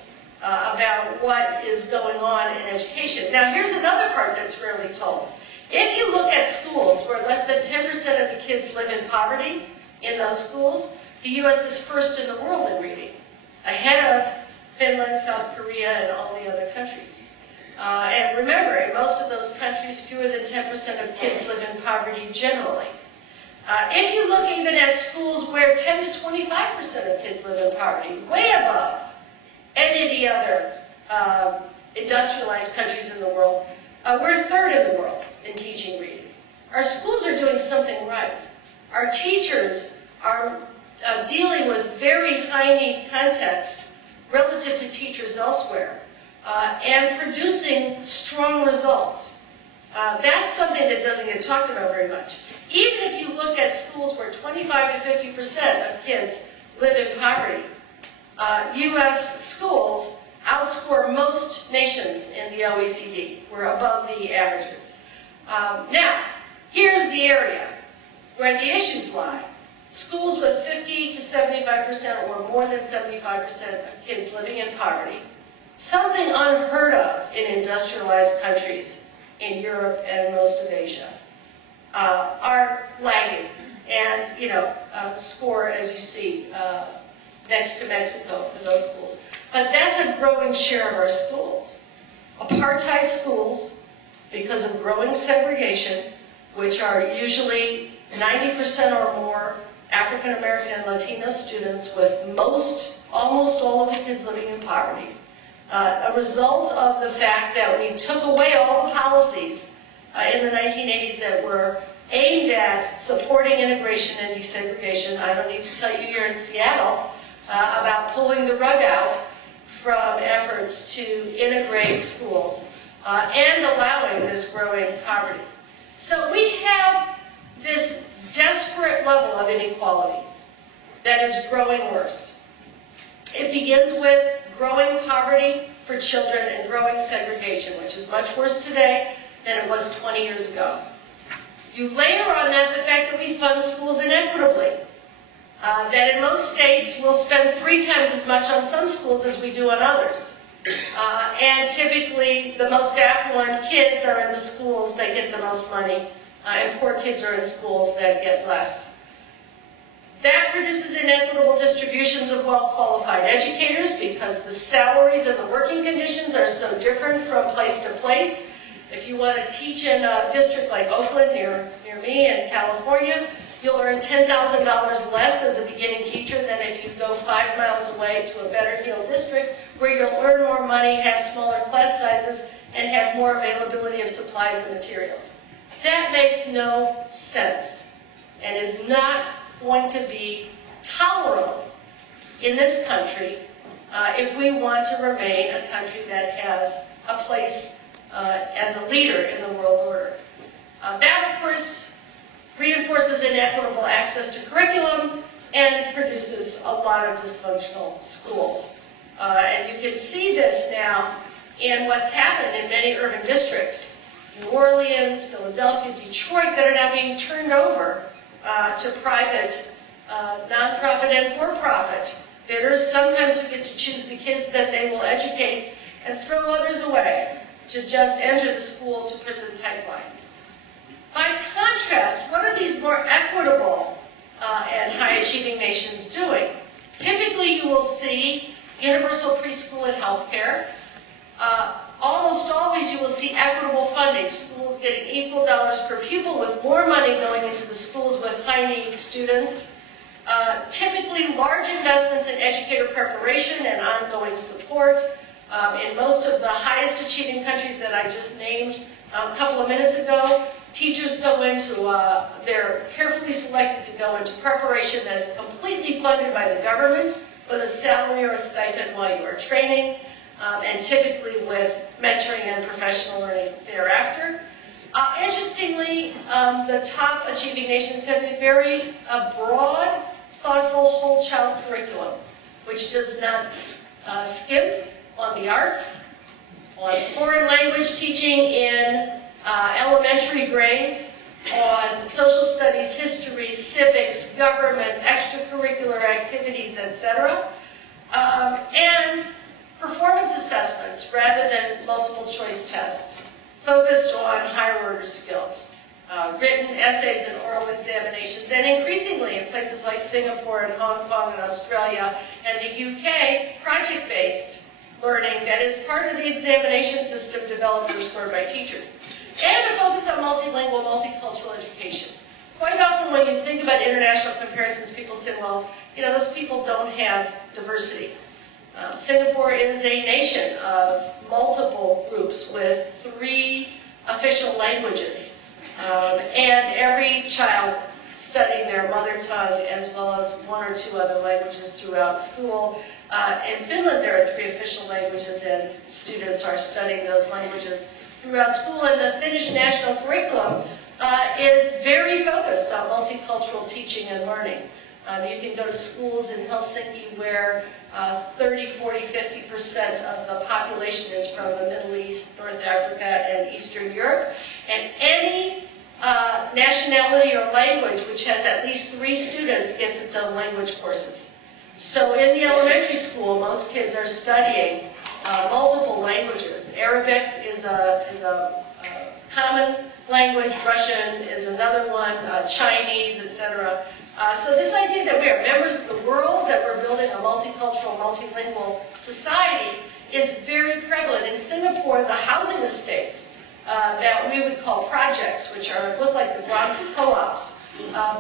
about what is going on in education. Now here's another part that's rarely told. If you look at schools where less than 10% of the kids live in poverty in those schools, the U.S. is first in the world in reading, ahead of Finland, South Korea, and all the other countries. And remember, in most of those countries, fewer than 10% of kids live in poverty generally. If you look even at schools where 10 to 25% of kids live in poverty, way above any of the other industrialized countries in the world, we're third in the world in teaching reading. Our schools are doing something right. Our teachers are dealing with very high-need contexts relative to teachers elsewhere and producing strong results. That's something that doesn't get talked about very much. Even if you look at schools where 25 to 50% of kids live in poverty, U.S. schools outscore most nations in the OECD. We're above the averages. Now, here's the area where the issues lie. Schools with 50 to 75% or more than 75% of kids living in poverty, something unheard of in industrialized countries in Europe and most of Asia, are lagging and, score, as you see, next to Mexico for those schools. But that's a growing share of our schools. Apartheid schools, because of growing segregation, which are usually 90% or more African American and Latino students with almost all of the kids living in poverty. A result of the fact that we took away all the policies in the 1980s that were aimed at supporting integration and desegregation. I don't need to tell you here in Seattle about pulling the rug out from efforts to integrate schools and allowing this growing poverty. So we have this desperate level of inequality that is growing worse. It begins with growing poverty for children and growing segregation, which is much worse today than it was 20 years ago. You layer on that the fact that we fund schools inequitably, that in most states we'll spend 3 times as much on some schools as we do on others. And typically the most affluent kids are in the schools that get the most money, and poor kids are in schools that get less. That produces inequitable distributions of well-qualified educators because the salaries and the working conditions are so different from place to place. If you want to teach in a district like Oakland, near me in California, you'll earn $10,000 less as a beginning teacher than if you go 5 miles away to a better heeled district where you'll earn more money, have smaller class sizes, and have more availability of supplies and materials. That makes no sense and is not going to be tolerable in this country if we want to remain a country that has a place as a leader in the world order. That, of course, reinforces inequitable access to curriculum and produces a lot of dysfunctional schools. And you can see this now in what's happened in many urban districts. New Orleans, Philadelphia, Detroit, that are now being turned over to private, nonprofit and for-profit bidders. Sometimes we get to choose the kids that they will educate and throw others away to just enter the school to prison pipeline. By contrast, what are these more equitable and high-achieving nations doing? Typically, you will see universal preschool and health care. Almost always you will see equitable funding, schools getting equal dollars per pupil with more money going into the schools with high-need students. Typically large investments in educator preparation and ongoing support. In most of the highest achieving countries that I just named a couple of minutes ago, teachers go into, they're carefully selected to go into preparation that is completely funded by the government with a salary or a stipend while you are training. And typically with mentoring and professional learning thereafter. Interestingly, the top achieving nations have a very broad, thoughtful whole child curriculum, which does not skimp on the arts, on foreign language teaching in elementary grades, on social studies, history, civics, government, extracurricular activities, etc. And performance assessments rather than multiple choice tests, focused on higher order skills, written essays and oral examinations, and increasingly in places like Singapore and Hong Kong and Australia and the UK, project-based learning that is part of the examination system developed and scored by teachers. And a focus on multilingual, multicultural education. Quite often when you think about international comparisons, people say, well, those people don't have diversity. Singapore is a nation of multiple groups with 3 official languages. And every child studying their mother tongue as well as 1 or 2 other languages throughout school. In Finland, there are 3 official languages, and students are studying those languages throughout school. And the Finnish national curriculum is very focused on multicultural teaching and learning. You can go to schools in Helsinki where 30, 40, 50% of the population is from the Middle East, North Africa, and Eastern Europe. And any nationality or language which has at least 3 students gets its own language courses. So in the elementary school, most kids are studying multiple languages. Arabic is a common language. Russian is another one. Chinese, etc. So this idea that we are members of the world, that we're building a multicultural, multilingual society is very prevalent. In Singapore, the housing estates that we would call projects, which look like the Bronx co-ops,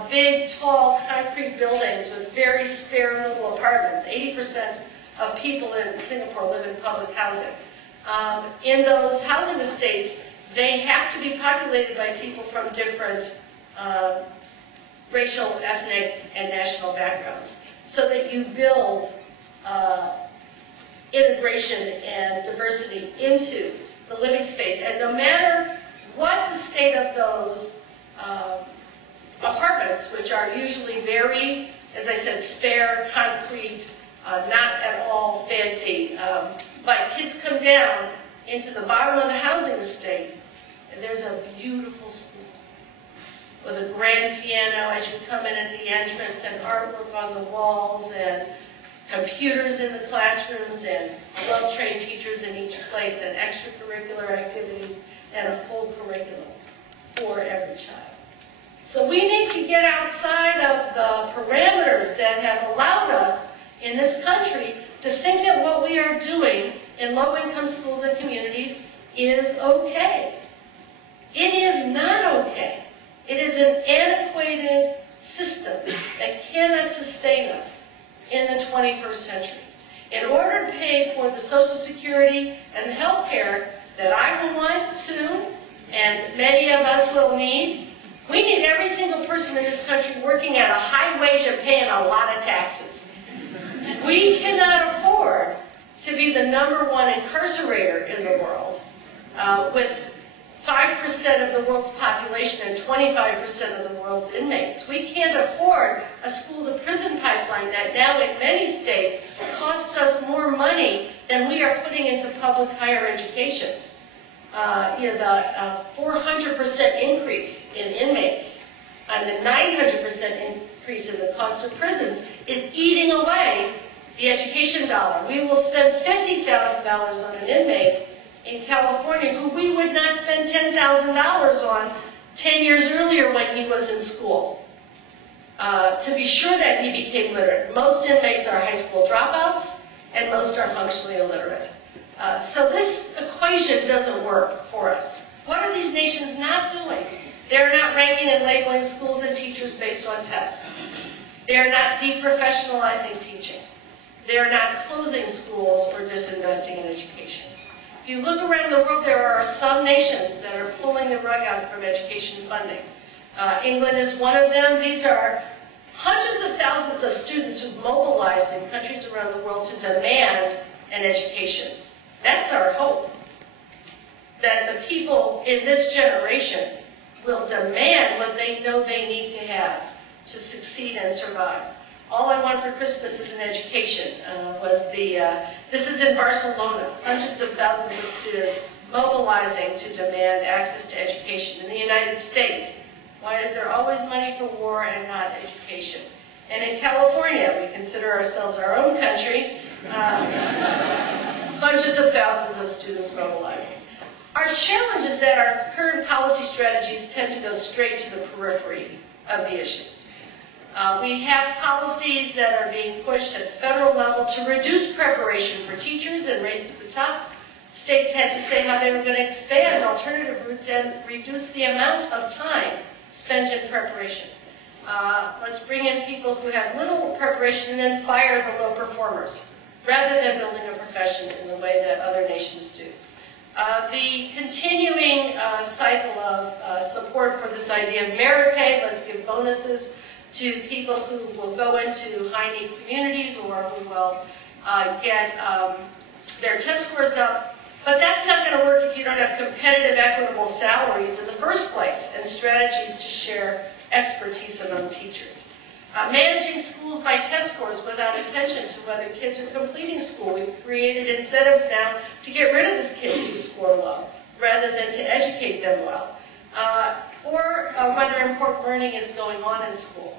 big, tall, concrete buildings with very spare little apartments. 80% of people in Singapore live in public housing. In those housing estates, they have to be populated by people from different racial, ethnic, and national backgrounds, so that you build integration and diversity into the living space. And no matter what the state of those apartments, which are usually very, as I said, spare, concrete, not at all fancy, but kids come down into the bottom of the housing estate, and there's a beautiful school with a grand piano as you come in at the entrance, and artwork on the walls, and computers in the classrooms, and well-trained teachers in each place, and extracurricular activities, and a full curriculum for every child. So we need to get outside of the parameters that have allowed us in this country to think that what we are doing in low-income schools and communities is okay. It is not okay. It is an antiquated system that cannot sustain us in the 21st century. In order to pay for the Social Security and the health care that I will want soon, and many of us will need, we need every single person in this country working at a high wage and paying a lot of taxes. We cannot afford to be the #1 incarcerator in the world with 5% of the world's population and 25% of the world's inmates. We can't afford a school-to-prison pipeline that now in many states costs us more money than we are putting into public higher education. The 400% increase in inmates and the 900% increase in the cost of prisons is eating away the education dollar. We will spend $50,000 on an inmate in California who we would not spend $10,000 on 10 years earlier when he was in school, to be sure that he became literate. Most inmates are high school dropouts, and most are functionally illiterate. So this equation doesn't work for us. What are these nations not doing? They're not ranking and labeling schools and teachers based on tests. They're not deprofessionalizing teaching. They're not closing schools or disinvesting in education. If you look around the world, there are some nations that are pulling the rug out from education funding. England is one of them. These are hundreds of thousands of students who've mobilized in countries around the world to demand an education. That's our hope, that the people in this generation will demand what they know they need to have to succeed and survive. All I want for Christmas is an education this is in Barcelona, hundreds of thousands of students mobilizing to demand access to education. In the United States, why is there always money for war and not education? And in California, we consider ourselves our own country, hundreds of thousands of students mobilizing. Our challenge is that our current policy strategies tend to go straight to the periphery of the issues. We have policies that are being pushed at the federal level to reduce preparation for teachers and race to the top. States had to say how they were going to expand alternative routes and reduce the amount of time spent in preparation. Let's bring in people who have little preparation and then fire the low performers, rather than building a profession in the way that other nations do. The continuing cycle of support for this idea of merit pay, let's give bonuses to people who will go into high-need communities or who will get their test scores up. But that's not going to work if you don't have competitive, equitable salaries in the first place and strategies to share expertise among teachers. Managing schools by test scores without attention to whether kids are completing school. We've created incentives now to get rid of these kids who score low, rather than to educate them well. Or whether important learning is going on in school.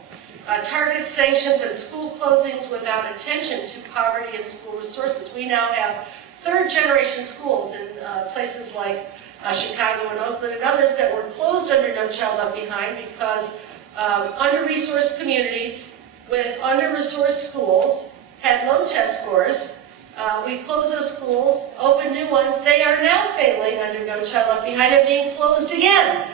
Target sanctions and school closings without attention to poverty and school resources. We now have third-generation schools in places like Chicago and Oakland and others that were closed under No Child Left Behind because under-resourced communities with under-resourced schools had low test scores. We closed those schools, opened new ones. They are now failing under No Child Left Behind and being closed again.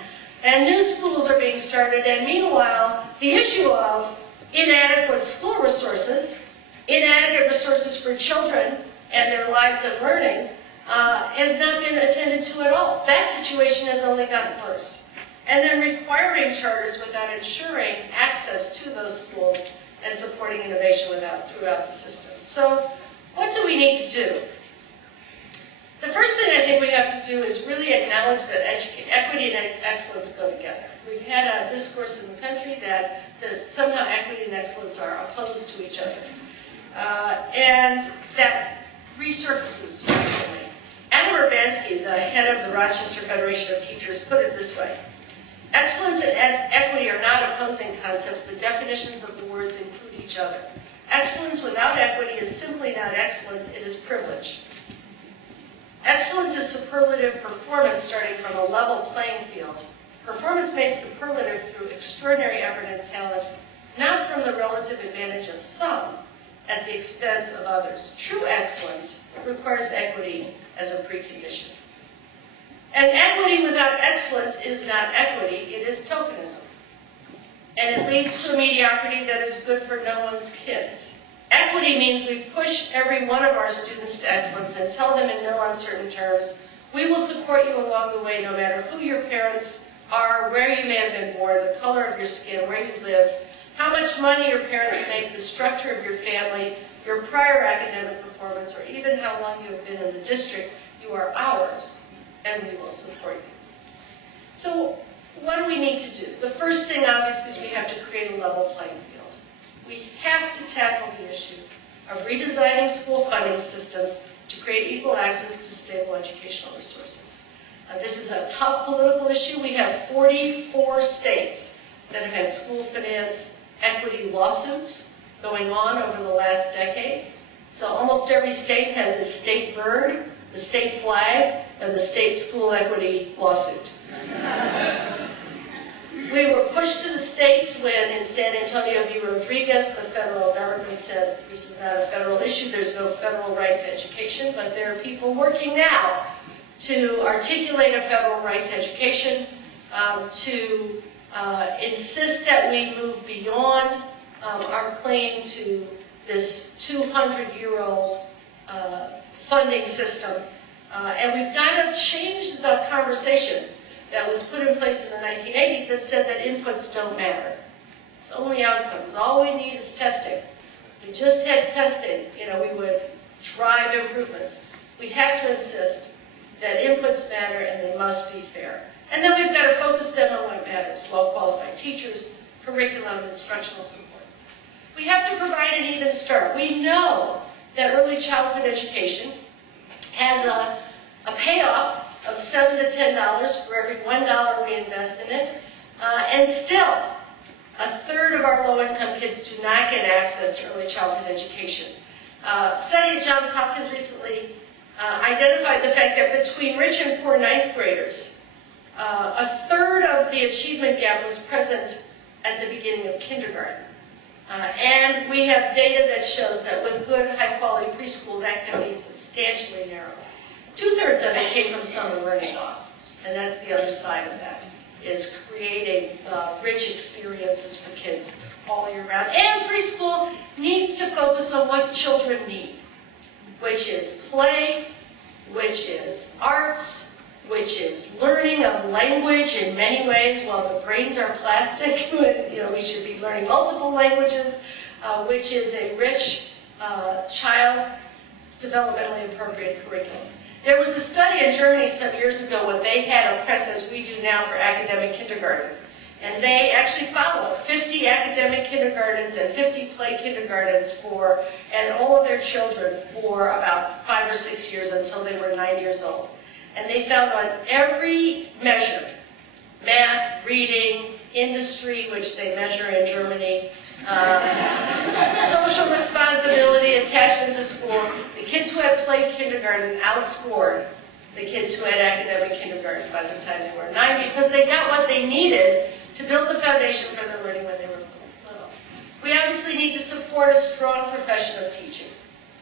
And new schools are being started, and meanwhile, the issue of inadequate school resources, inadequate resources for children and their lives of learning has not been attended to at all. That situation has only gotten worse. And then requiring charters without ensuring access to those schools and supporting innovation throughout the system. So what do we need to do? The first thing I think we have to do is really acknowledge that equity and excellence go together. We've had a discourse in the country that somehow equity and excellence are opposed to each other. And that resurfaces frequently. Anna Urbanski, the head of the Rochester Federation of Teachers, put it this way. Excellence and equity are not opposing concepts. The definitions of the words include each other. Excellence without equity is simply not excellence, it is privilege. Excellence is superlative performance starting from a level playing field. Performance made superlative through extraordinary effort and talent, not from the relative advantage of some at the expense of others. True excellence requires equity as a precondition. And equity without excellence is not equity, it is tokenism. And it leads to a mediocrity that is good for no one's kids. Equity means we push every one of our students to excellence and tell them in no uncertain terms, we will support you along the way no matter who your parents are, where you may have been born, the color of your skin, where you live, how much money your parents make, the structure of your family, your prior academic performance, or even how long you have been in the district. You are ours, and we will support you. So what do we need to do? The first thing, obviously, is we have to create a level playing field. We have to tackle the issue of redesigning school funding systems to create equal access to stable educational resources. This is a tough political issue. We have 44 states that have had school finance equity lawsuits going on over the last decade. So almost every state has a state bird, the state flag, and the state school equity lawsuit. We were pushed to the states when in San Antonio v. Rodriguez, the federal government said this is not a federal issue, there's no federal right to education, but there are people working now to articulate a federal right to education, to insist that we move beyond our claim to this 200-year-old funding system. And we've got to change the conversation that was put in place in the 1980s that said that inputs don't matter. It's only outcomes. All we need is testing. If we just had testing, we would drive improvements. We have to insist that inputs matter and they must be fair. And then we've got to focus them on what matters, well-qualified teachers, curriculum, and instructional supports. We have to provide an even start. We know that early childhood education has a payoff of $7 to $10 for every $1 we invest in it, and still, a third of our low-income kids do not get access to early childhood education. A study at Johns Hopkins recently identified the fact that between rich and poor ninth graders, a third of the achievement gap was present at the beginning of kindergarten. And we have data that shows that with good, high-quality preschool, that can be substantially narrowed. 2/3 of it came from summer learning loss, and that's the other side of that, is creating rich experiences for kids all year round. And preschool needs to focus on what children need, which is play, which is arts, which is learning of language in many ways. While the brains are plastic, we should be learning multiple languages, which is a rich child developmentally appropriate curriculum. There was a study in Germany some years ago when they had a press as we do now for academic kindergarten. And they actually followed 50 academic kindergartens and 50 play kindergartens and all of their children for about 5 or 6 years until they were 9 years old. And they found on every measure, math, reading, industry, which they measure in Germany, social responsibility, attachment to school, the kids who had played kindergarten outscored the kids who had academic kindergarten by the time they were 9 because they got what they needed to build the foundation for their learning when they were little. We obviously need to support a strong profession of teaching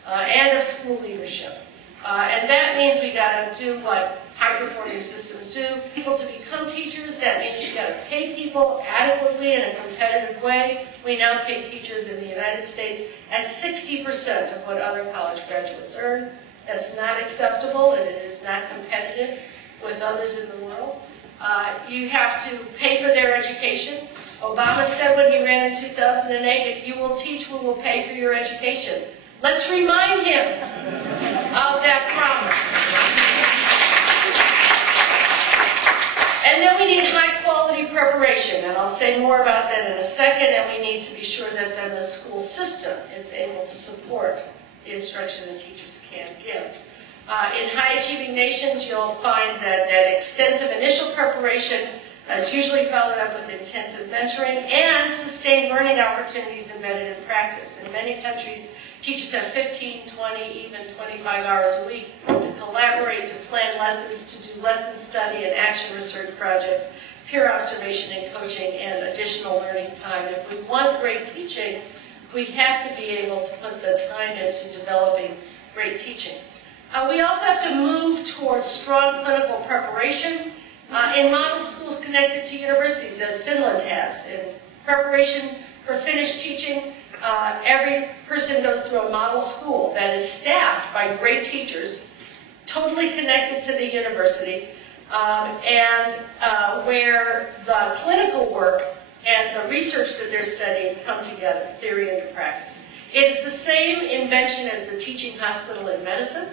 and of school leadership. And that means we got to do what high-performing systems do. People to become teachers, that means you got to pay people adequately in a competitive way. We now pay teachers in the United States at 60% of what other college graduates earn. That's not acceptable, and it is not competitive with others in the world. You have to pay for their education. Obama said when he ran in 2008, if you will teach, we will pay for your education. Let's remind him of that promise. And then we need high-quality preparation, and I'll say more about that in a second, and we need to be sure that then the school system is able to support the instruction that teachers can give. In high-achieving nations, you'll find that extensive initial preparation is usually followed up with intensive mentoring and sustained learning opportunities embedded in practice. In many countries, teachers have 15, 20, even 25 hours a week to collaborate, to plan lessons, to do lesson study and action research projects, peer observation and coaching, and additional learning time. If we want great teaching, we have to be able to put the time into developing great teaching. We also have to move towards strong clinical preparation in model schools connected to universities, as Finland has. In preparation for finished teaching, every person goes through a model school that is staffed by great teachers, totally connected to the university, and where the clinical work and the research that they're studying come together, theory into practice. It's the same invention as the teaching hospital in medicine.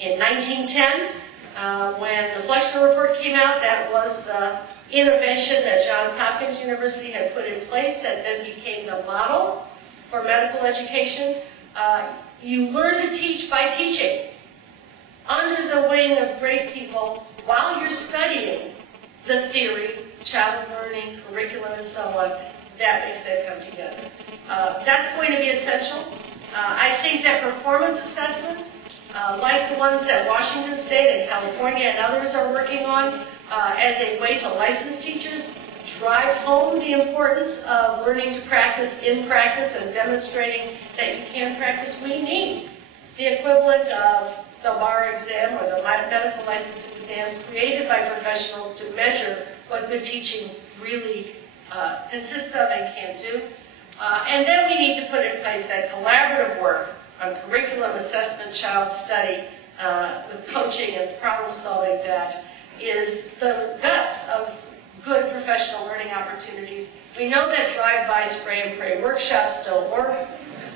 In 1910, when the Flexner Report came out, that was the innovation that Johns Hopkins University had put in place that then became the model for medical education. You learn to teach by teaching under the wing of great people while you're studying the theory, child learning, curriculum, and so on. That makes that come together. That's going to be essential. I think that performance assessments, like the ones that Washington State and California and others are working on as a way to license teachers, drive home the importance of learning to practice in practice and demonstrating that you can practice. We need the equivalent of the bar exam or the medical license exam created by professionals to measure what good teaching really consists of and can do. And then we need to put in place that collaborative work on curriculum assessment, child study, with coaching and problem solving that is the guts of good professional learning opportunities. We know that drive-by, spray and pray workshops don't work.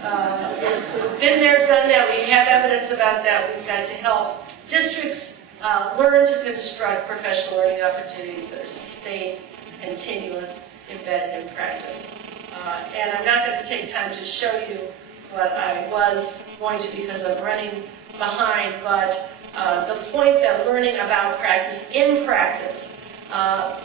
We've been there, done that. We have evidence about that. We've got to help districts learn to construct professional learning opportunities that are sustained, continuous, embedded in practice. And I'm not going to take time to show you what I was going to because I'm running behind, but the point that learning about practice in practice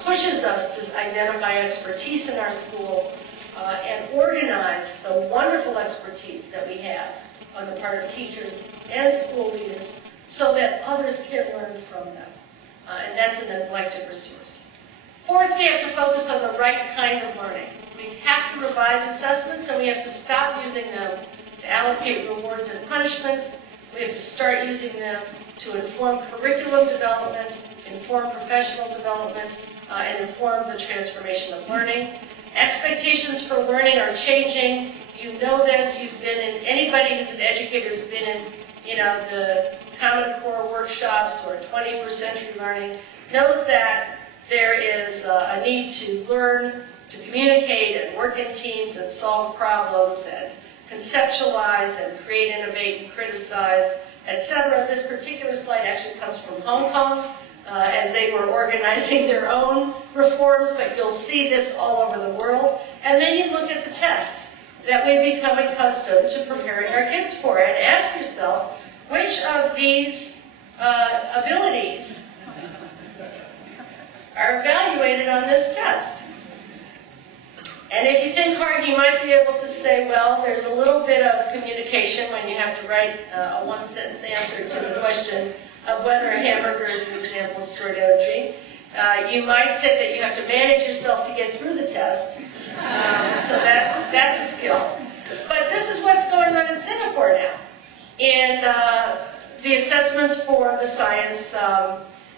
pushes us to identify expertise in our schools and organize the wonderful expertise that we have on the part of teachers and school leaders so that others can learn from them. And that's a neglected resource. Fourth, we have to focus on the right kind of learning. We have to revise assessments, and we have to stop using them to allocate rewards and punishments. We have to start using them to inform curriculum development, inform professional development, and inform the transformation of learning. Expectations for learning are changing. You know this. You've been in, anybody who's an educator has been in, the Common Core workshops or 21st century learning, knows that there is a need to learn, to communicate and work in teams and solve problems and conceptualize and create, innovate, and criticize, etc. This particular slide actually comes from Hong Kong as they were organizing their own reforms, but you'll see this all over the world. And then you look at the tests that we've become accustomed to preparing our kids for, and ask yourself, which of these abilities are evaluated on this test? And if you think hard, you might be able to say, well, there's a little bit of communication when you have to write a one-sentence answer to the question of whether a hamburger is an example of stored energy. You might say that you have to manage yourself to get through the test. So that's a skill. But this is what's going on in Singapore now. In the assessments for the science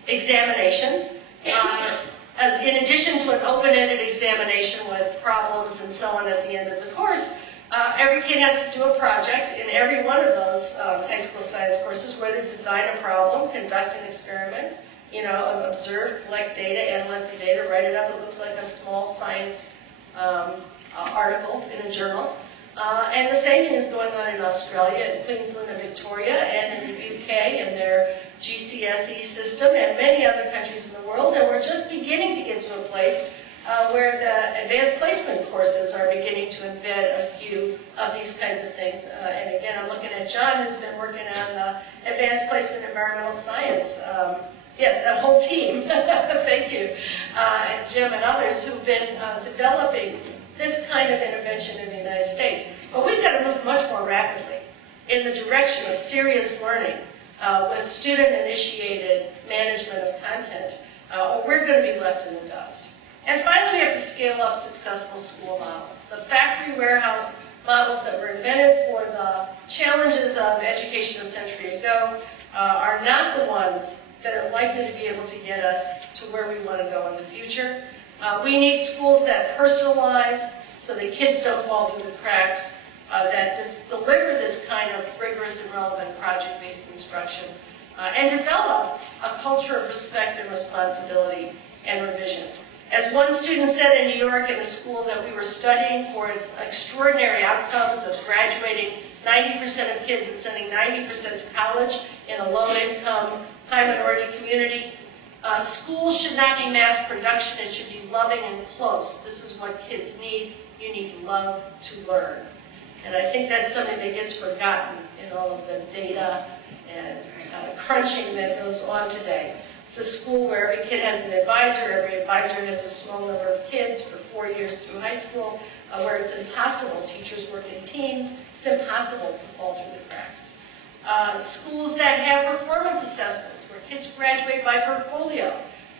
examinations, in addition to an open-ended examination with problems and so on at the end of the course, every kid has to do a project in every one of those high school science courses where they design a problem, conduct an experiment, observe, collect data, analyze the data, write it up. It looks like a small science article in a journal. And the same thing is going on in Australia, in Queensland and Victoria, and in the UK and their GCSE system, and many other countries in the world. And we're just beginning to get to a place where the advanced placement courses are beginning to embed a few of these kinds of things. And again, I'm looking at John, who's been working on advanced placement environmental science. Yes, the whole team. Thank you. And Jim and others who've been developing this kind of intervention in the United States. But we've got to move much more rapidly in the direction of serious learning with student-initiated management of content, or we're going to be left in the dust. And finally, we have to scale up successful school models. The factory warehouse models that were invented for the challenges of education a century ago are not the ones that are likely to be able to get us to where we want to go in the future. We need schools that personalize so that kids don't fall through the cracks, that deliver this kind of rigorous and relevant project-based instruction, and develop a culture of respect and responsibility and revision. As one student said in New York in a school that we were studying for its extraordinary outcomes of graduating 90% of kids and sending 90% to college in a low-income, high-minority community, schools should not be mass production. It should be loving and close. This is what kids need. You need to love to learn. And I think that's something that gets forgotten in all of the data and crunching that goes on today. It's a school where every kid has an advisor. Every advisor has a small number of kids for 4 years through high school, where it's impossible. Teachers work in teams. It's impossible to fall through the cracks. Schools that have performance assessments, where kids graduate by portfolio.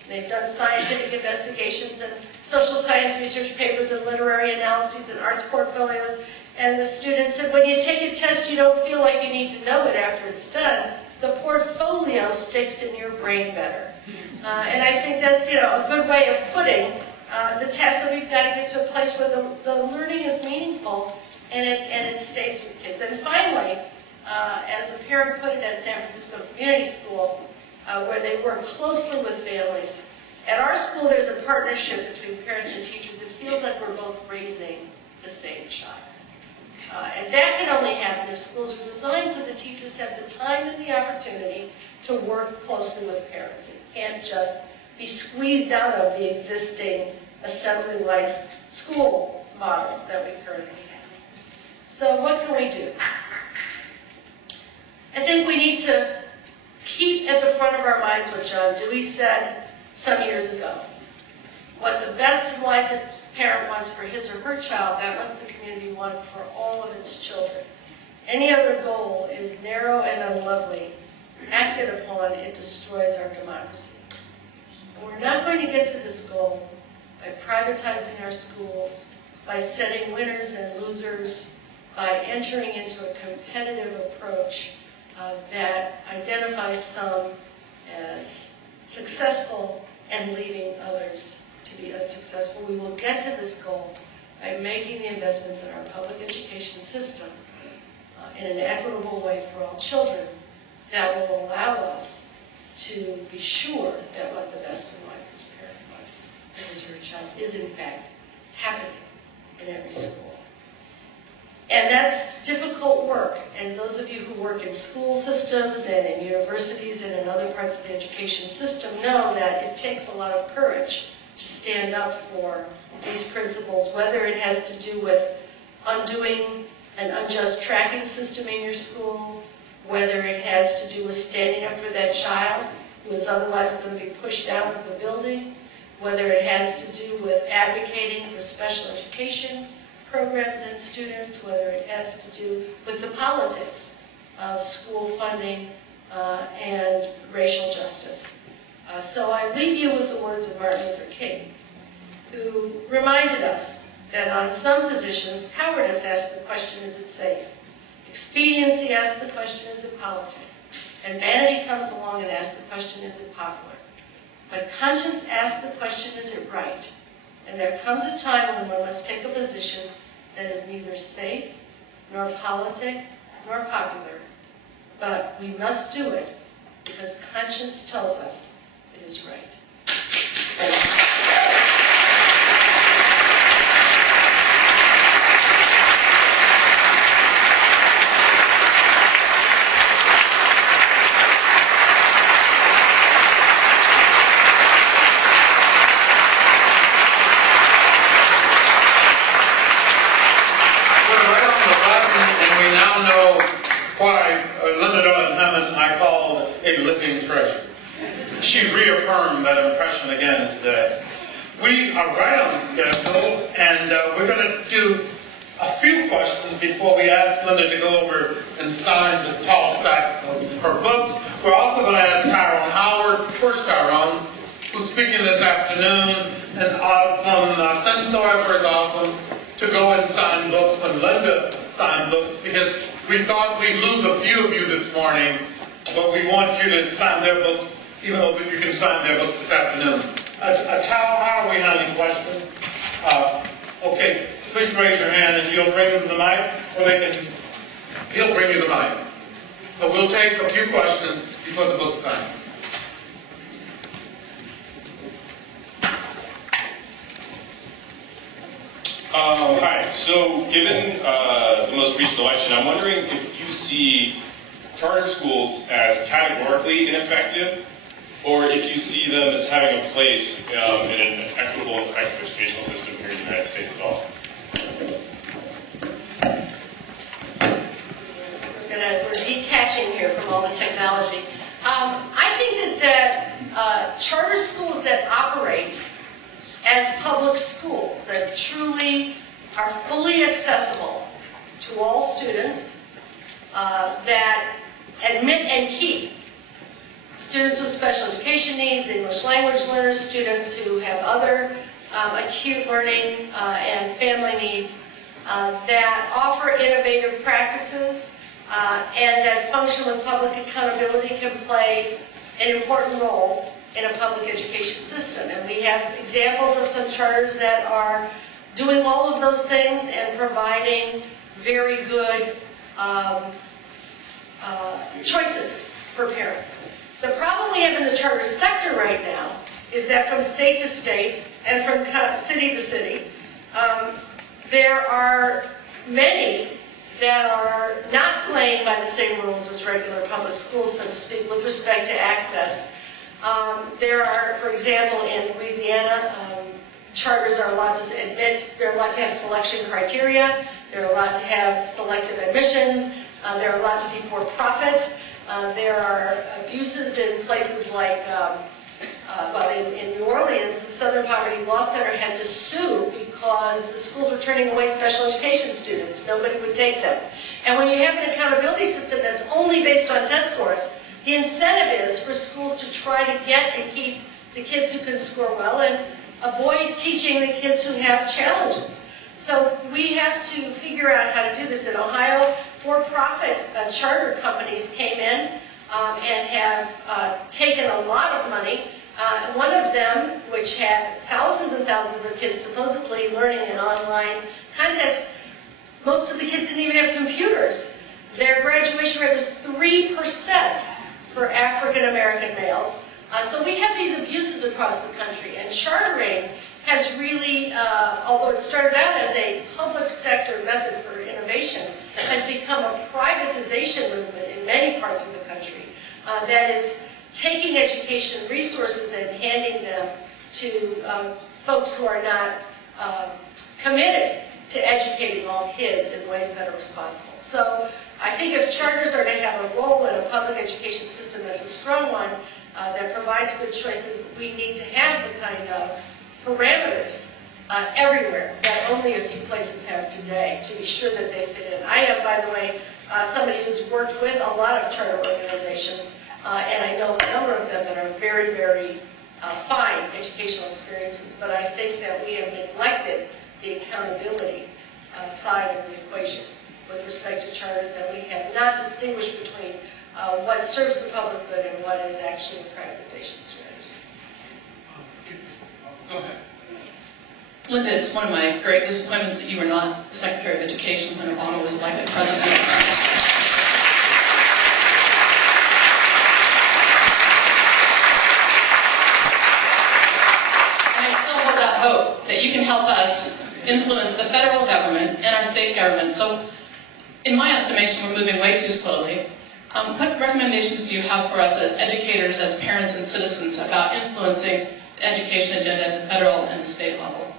They've done scientific investigations and social science research papers and literary analyses and arts portfolios. And the student said, when you take a test, you don't feel like you need to know it after it's done. The portfolio sticks in your brain better. And I think that's, a good way of putting the test, that we've got to get to a place where the learning is meaningful and it stays with kids. And finally, as a parent put it at San Francisco Community School, where they work closely with families. At our school, there's a partnership between parents and teachers. It feels like we're both raising the same child. And that can only happen if schools are designed so that teachers have the time and the opportunity to work closely with parents. It can't just be squeezed out of the existing assembly-like school models that we currently have. So what can we do? I think we need to keep at the front of our minds what John Dewey said some years ago. What the best and wisest parent wants for his or her child, that must the community want for all of its children. Any other goal is narrow and unlovely. Acted upon, it destroys our democracy. And we're not going to get to this goal by privatizing our schools by setting winners and losers, by entering into a competitive approach that identifies some as successful and leaving others to be unsuccessful. We will get to this goal by making the investments in our public education system in an equitable way for all children that will allow us to be sure that what the best and wisest parent wants for his or her child is in fact happening in every school. And that's difficult work. And those of you who work in school systems and in universities and in other parts of the education system know that it takes a lot of courage to stand up for these principles, whether it has to do with undoing an unjust tracking system in your school, whether it has to do with standing up for that child who is otherwise going to be pushed out of the building, whether it has to do with advocating for special education programs and students, whether it has to do with the politics of school funding and racial justice. So I leave you with the words of Martin Luther King, who reminded us that on some positions, cowardice asks the question, is it safe? Expediency asks the question, is it politic? And vanity comes along and asks the question, is it popular? But conscience asks the question, is it right? And there comes a time when one must take a position that is neither safe, nor politic, nor popular. But we must do it because conscience tells us it is right. Thank you. She reaffirmed that impression again today. We are right on schedule, and we're going to do a few questions before we ask Linda to go over and sign the tall stack of her books. We're also going to ask Tyrone Howard, first Tyrone, who's speaking this afternoon, and from Sensor for his awesome, to go and sign books when Linda signed books, because we thought we'd lose a few of you this morning, but we want you to sign their books, even though you can sign their books this afternoon. Tal, how are we handling questions? Okay, please raise your hand and you'll bring them the mic, or he'll bring you the mic. So we'll take a few questions before the book's signed. Hi, so given the most recent election, I'm wondering if you see charter schools as categorically ineffective, or if you see them as having a place in an equitable and effective educational system here in the United States at all. We're detaching here from all the technology. I think that charter schools that operate as public schools, that truly are fully accessible to all students, that admit and keep students with special education needs, English language learners, students who have other acute learning and family needs, that offer innovative practices, and that function with public accountability can play an important role in a public education system. And we have examples of some charters that are doing all of those things and providing very good choices for parents. The problem we have in the charter sector right now is that from state to state and from city to city, there are many that are not playing by the same rules as regular public schools, so to speak, with respect to access. There are, for example, in Louisiana, charters are allowed to admit, they're allowed to have selection criteria, they're allowed to have selective admissions, they're allowed to be for profit. There are abuses in places like, in New Orleans, the Southern Poverty Law Center had to sue because the schools were turning away special education students. Nobody would take them. And when you have an accountability system that's only based on test scores, the incentive is for schools to try to get and keep the kids who can score well and avoid teaching the kids who have challenges. So we have to figure out how to do this. In Ohio, for-profit charter companies came in and have taken a lot of money. One of them, which had thousands and thousands of kids supposedly learning in online context, most of the kids didn't even have computers. Their graduation rate was 3% for African American males. So we have these abuses across the country, and chartering has really, although it started out as a public sector method for innovation, has become a privatization movement in many parts of the country that is taking education resources and handing them to folks who are not committed to educating all kids in ways that are responsible. So I think if charters are to have a role in a public education system that's a strong one, that provides good choices, we need to have the kind of parameters everywhere that only a few places have today to be sure that they fit in. I am, by the way, somebody who's worked with a lot of charter organizations, and I know a number of them that are very, very fine educational experiences, but I think that we have neglected the accountability side of the equation with respect to charters, and we have not distinguished between what serves the public good and what is actually a privatization strategy. Go ahead. Linda, it's one of my great disappointments that you were not the Secretary of Education when Obama was elected president. And I still hold out hope that you can help us influence the federal government and our state government. So, in my estimation, we're moving way too slowly. What recommendations do you have for us as educators, as parents and citizens about influencing the education agenda at the federal and the state level?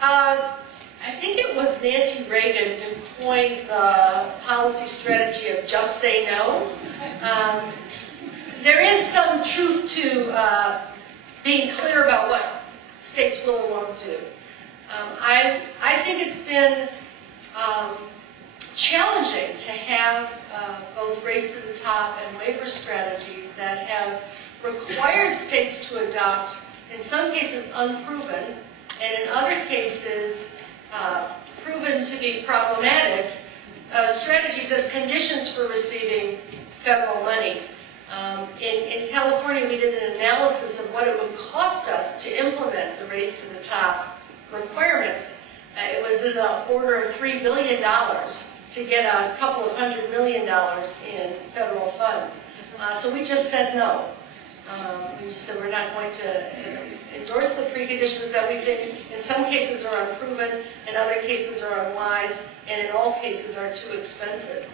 I think it was Nancy Reagan who coined the policy strategy of just say no. There is some truth to being clear about what states will and won't do. I think it's been challenging to have both race to the top and waiver strategies that have required states to adopt, in some cases unproven, and in other cases proven to be problematic, strategies as conditions for receiving federal money. In California, we did an analysis of what it would cost us to implement the race to the top requirements. It was in the order of $3 billion to get a couple of $100 million in federal funds. So we just said no. We just said we're not going to endorse the preconditions that we think in some cases are unproven, in other cases are unwise, and in all cases are too expensive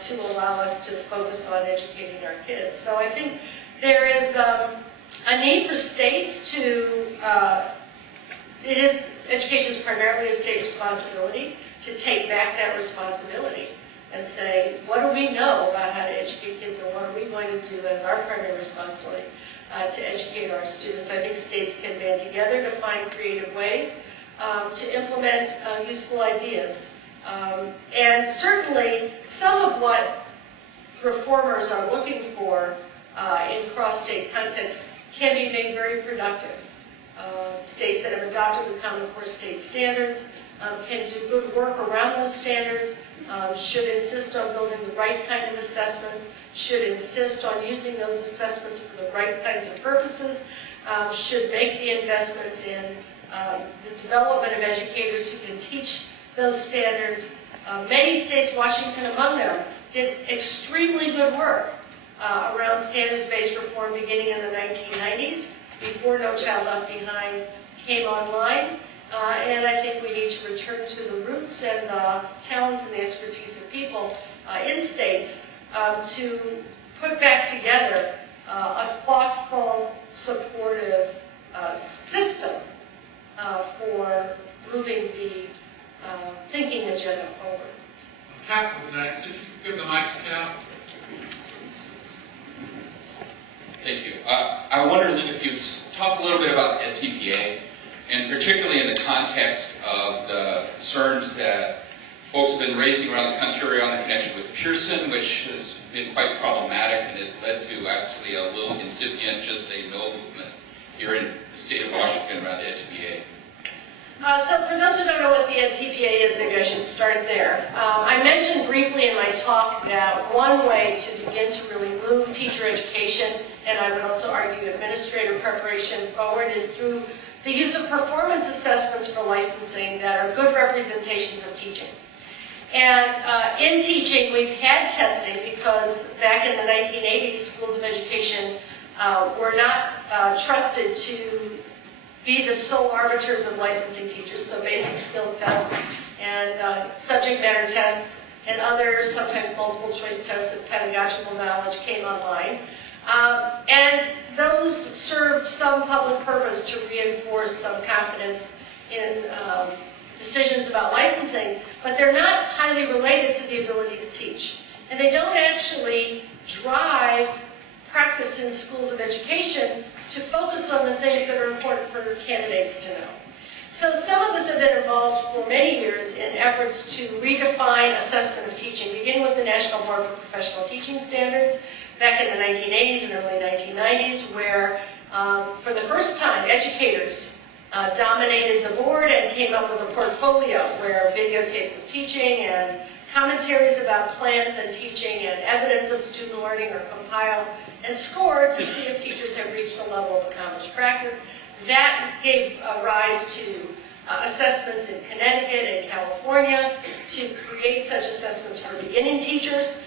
to allow us to focus on educating our kids. So I think there is a need for states to, education is primarily a state responsibility, to take back that responsibility and say, what do we know about how to educate kids, and what are we going to do as our primary responsibility to educate our students? I think states can band together to find creative ways to implement useful ideas. And certainly some of what reformers are looking for in cross-state contexts can be made very productive. States that have adopted the Common Core State Standards can do good work around those standards, should insist on building the right kind of assessments, should insist on using those assessments for the right kinds of purposes, should make the investments in the development of educators who can teach those standards. Many states, Washington among them, did extremely good work around standards-based reform beginning in the 1990s, before No Child Left Behind came online. And I think we need to return to the roots and the talents and the expertise of people in states to put back together a thoughtful, supportive system for moving the thinking agenda forward. Kat was next. Did you give the mic to Kat? Thank you. I wonder, Lynn, if you'd talk a little bit about the TPA, and particularly in the context of the concerns that folks have been raising around the country on the connection with Pearson, which has been quite problematic and has led to actually a little incipient just say no movement here in the state of Washington around the TPA. So for those who don't know what the NTPA is, maybe I should start there. I mentioned briefly in my talk that one way to begin to really move teacher education, and I would also argue administrator preparation forward, is through the use of performance assessments for licensing that are good representations of teaching. And in teaching, we've had testing because back in the 1980s, schools of education were not trusted to be the sole arbiters of licensing teachers, so basic skills tests and subject matter tests and other, sometimes multiple choice tests of pedagogical knowledge came online. And those served some public purpose to reinforce some confidence in decisions about licensing, but they're not highly related to the ability to teach. And they don't actually drive practice in schools of education to focus on the things that are important for candidates to know. So some of us have been involved for many years in efforts to redefine assessment of teaching, beginning with the National Board for Professional Teaching Standards back in the 1980s and early 1990s, where for the first time educators dominated the board and came up with a portfolio where videotapes of teaching and commentaries about plans and teaching and evidence of student learning are compiled and scored to see if teachers have reached a level of accomplished practice. That gave rise to assessments in Connecticut and California to create such assessments for beginning teachers.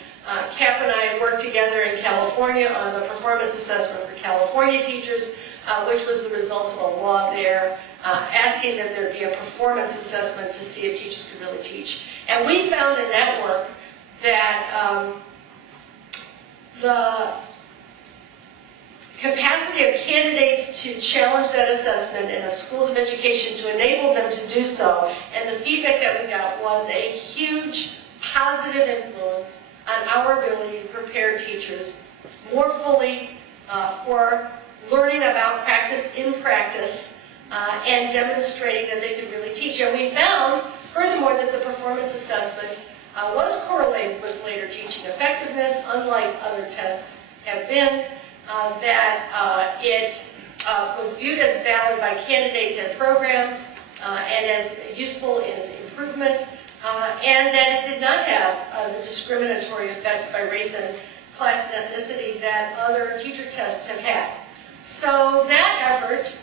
Cap and I worked together in California on the performance assessment for California teachers, which was the result of a law there asking that there be a performance assessment to see if teachers could really teach. And we found in that work that the capacity of candidates to challenge that assessment and of schools of education to enable them to do so, and the feedback that we got was a huge positive influence on our ability to prepare teachers more fully for learning about practice in practice and demonstrating that they could really teach. And we found, furthermore, that the performance assessment was correlated with later teaching effectiveness, unlike other tests have been, that it was viewed as valid by candidates and programs and as useful in improvement, and that it did not have the discriminatory effects by race and class and ethnicity that other teacher tests have had. So that effort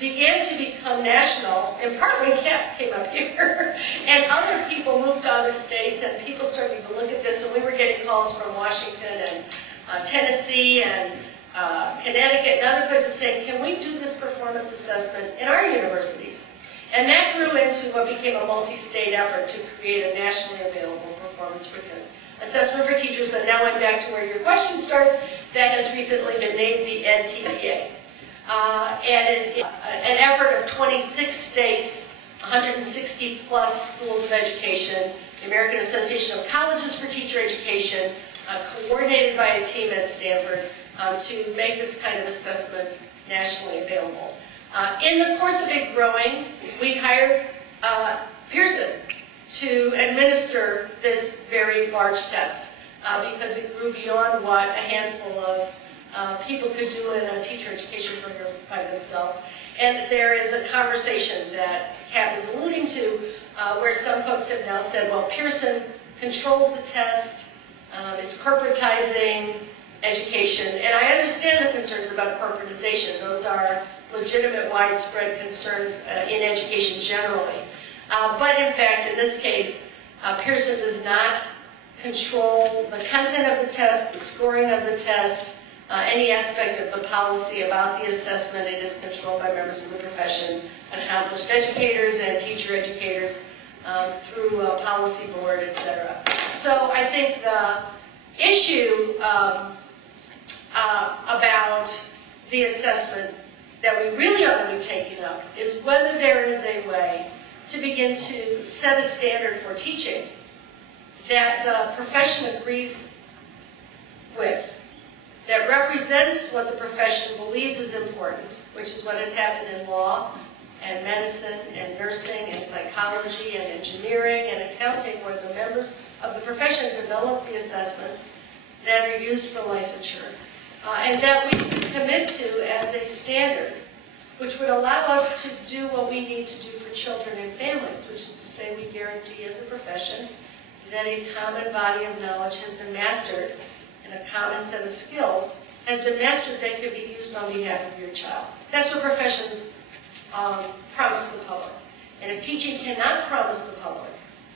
began to become national, in part when CAP came up here, and other people moved to other states, and people started to look at this, and we were getting calls from Washington and Tennessee and Connecticut and other places saying, can we do this performance assessment in our universities? And that grew into what became a multi-state effort to create a nationally available performance assessment for teachers. And now I'm back to where your question starts. That has recently been named the NTPA. And an effort of 26 states, 160 plus schools of education, the American Association of Colleges for Teacher Education, coordinated by a team at Stanford to make this kind of assessment nationally available. In the course of it growing, we hired Pearson to administer this very large test because it grew beyond what a handful of people could do in a teacher education program by themselves. And there is a conversation that Cap is alluding to where some folks have now said, well, Pearson controls the test, is corporatizing education. And I understand the concerns about corporatization. Those are legitimate, widespread concerns in education generally. But in fact, in this case, Pearson does not control the content of the test, the scoring of the test, any aspect of the policy about the assessment. It is controlled by members of the profession, accomplished educators and teacher educators through a policy board, etc. So I think the issue about the assessment that we really ought to be taking up is whether there is a way to begin to set a standard for teaching that the profession agrees with, that represents what the profession believes is important, which is what has happened in law and medicine and nursing and psychology and engineering and accounting, where the members of the profession develop the assessments that are used for licensure, and that we commit to as a standard which would allow us to do what we need to do for children and families, which is to say we guarantee as a profession that a common body of knowledge has been mastered and a common set of skills has been mastered that could be used on behalf of your child. That's what professions promise the public. And if teaching cannot promise the public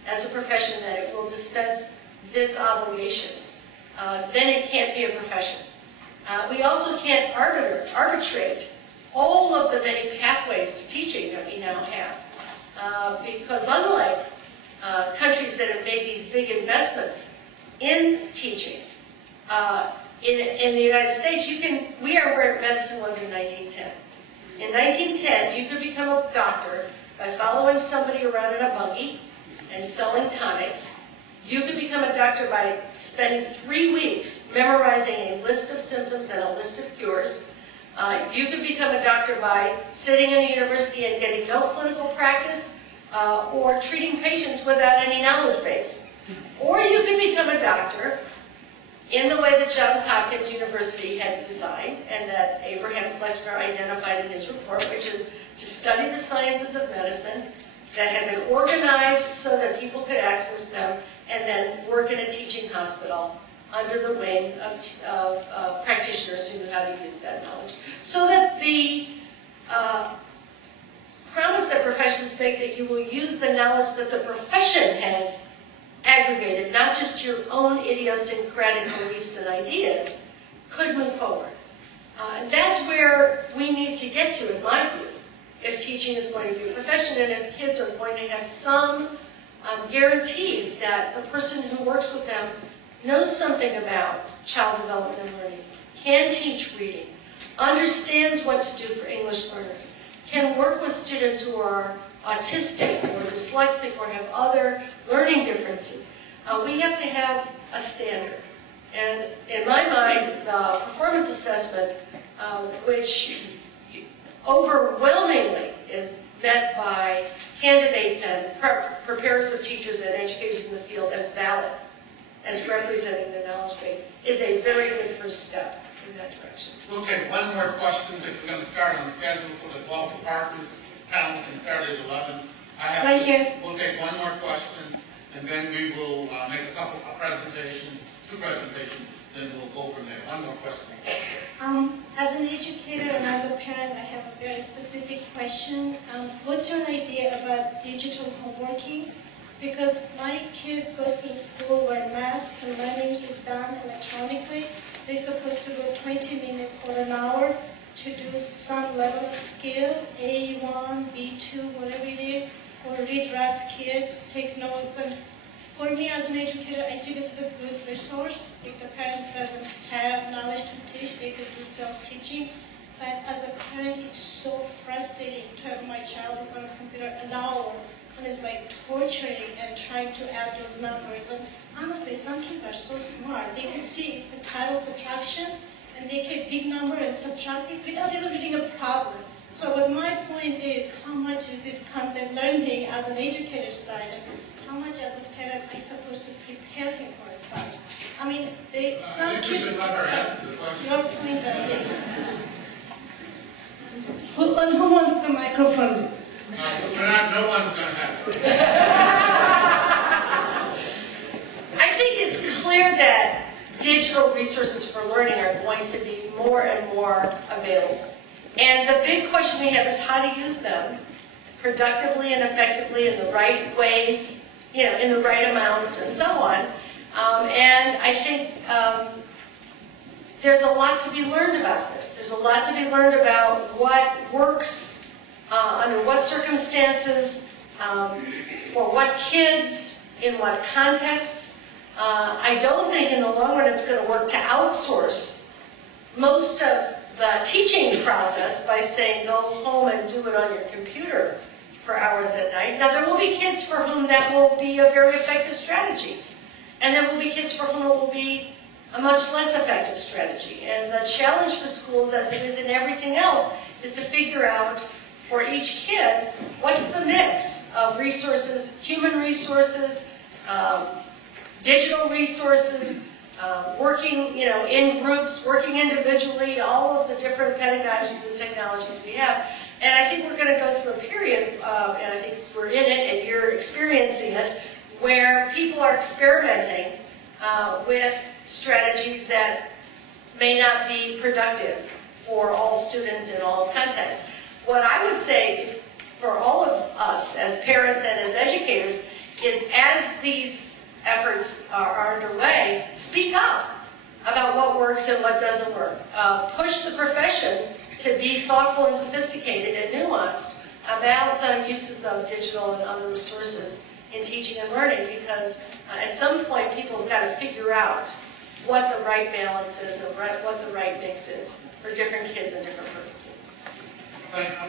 as a profession that it will dispense this obligation, then it can't be a profession. We also can't arbitrate all of the many pathways to teaching that we now have. Because unlike countries that have made these big investments in teaching, in the United States, we are where medicine was in 1910. In 1910, you could become a doctor by following somebody around in a buggy and selling tonics. You could become a doctor by spending 3 weeks memorizing a list of symptoms and a list of cures. You could become a doctor by sitting in a university and getting no clinical practice or treating patients without any knowledge base. Or you could become a doctor in the way that Johns Hopkins University had designed and that Abraham Flexner identified in his report, which is to study the sciences of medicine that had been organized so that people could access them, and then work in a teaching hospital under the wing of practitioners who knew how to use that knowledge. So that the promise that professions make that you will use the knowledge that the profession has aggregated, not just your own idiosyncratic beliefs and ideas, could move forward. That's where we need to get to, in my view, if teaching is going to be a profession and if kids are going to have some guarantee that the person who works with them knows something about child development and learning, can teach reading, understands what to do for English learners, can work with students who are autistic or dyslexic or have other learning differences. We have to have a standard. And in my mind, the performance assessment, which overwhelmingly is met by candidates and preparers of teachers and educators in the field as valid, as representing the knowledge base, is a very good first step in that direction. We'll take one more question because we're going to start on schedule so that Walter Parker's panel can start at 11. Thank you. We'll take one more question, and then we will make two presentations, then we'll go from there. One more question. As an educator and as a parent, I have a very specific question. What's your idea about digital homeworking? Because my kids go to a school where math and learning is done electronically. They're supposed to go 20 minutes or an hour to do some level of skill, A1, B2, whatever it is, or read kids, take notes. And for me as an educator, I see this as a good resource. If the parent doesn't have knowledge to teach, they could do self-teaching. But as a parent, it's so frustrating to have my child in front of a computer an hour, and it's like torturing and trying to add those numbers. And honestly, some kids are so smart. They can see the title subtraction, and they get big number and subtract it without even reading a problem. So what my point is, how much is this content learning as an educator side, and how much as a parent am I supposed to prepare him for a class? I mean, some kids, your point on this. Who wants the microphone? No one's going to have it. I think it's clear that digital resources for learning are going to be more and more available. And the big question we have is how to use them productively and effectively in the right ways, in the right amounts and so on. And I think there's a lot to be learned about this. There's a lot to be learned about what works under what circumstances, for what kids, in what contexts. I don't think in the long run it's going to work to outsource most of the teaching process by saying go home and do it on your computer for hours at night. Now there will be kids for whom that will be a very effective strategy. And there will be kids for whom it will be a much less effective strategy. And the challenge for schools, as it is in everything else, is to figure out for each kid what's the mix of resources, human resources, digital resources, working, in groups, working individually, all of the different pedagogies and technologies we have, And I think we're going to go through a period, and I think we're in it and you're experiencing it, where people are experimenting with strategies that may not be productive for all students in all contexts. What I would say for all of us as parents and as educators is, as these efforts are underway, speak up about what works and what doesn't work. Push the profession to be thoughtful and sophisticated and nuanced about the uses of digital and other resources in teaching and learning, because at some point people have got to figure out what the right balance is and what the right mix is for different kids and different purposes.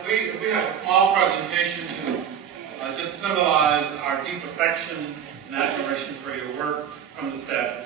We have a small presentation to just symbolize our deep affection and admiration for your work from the staff.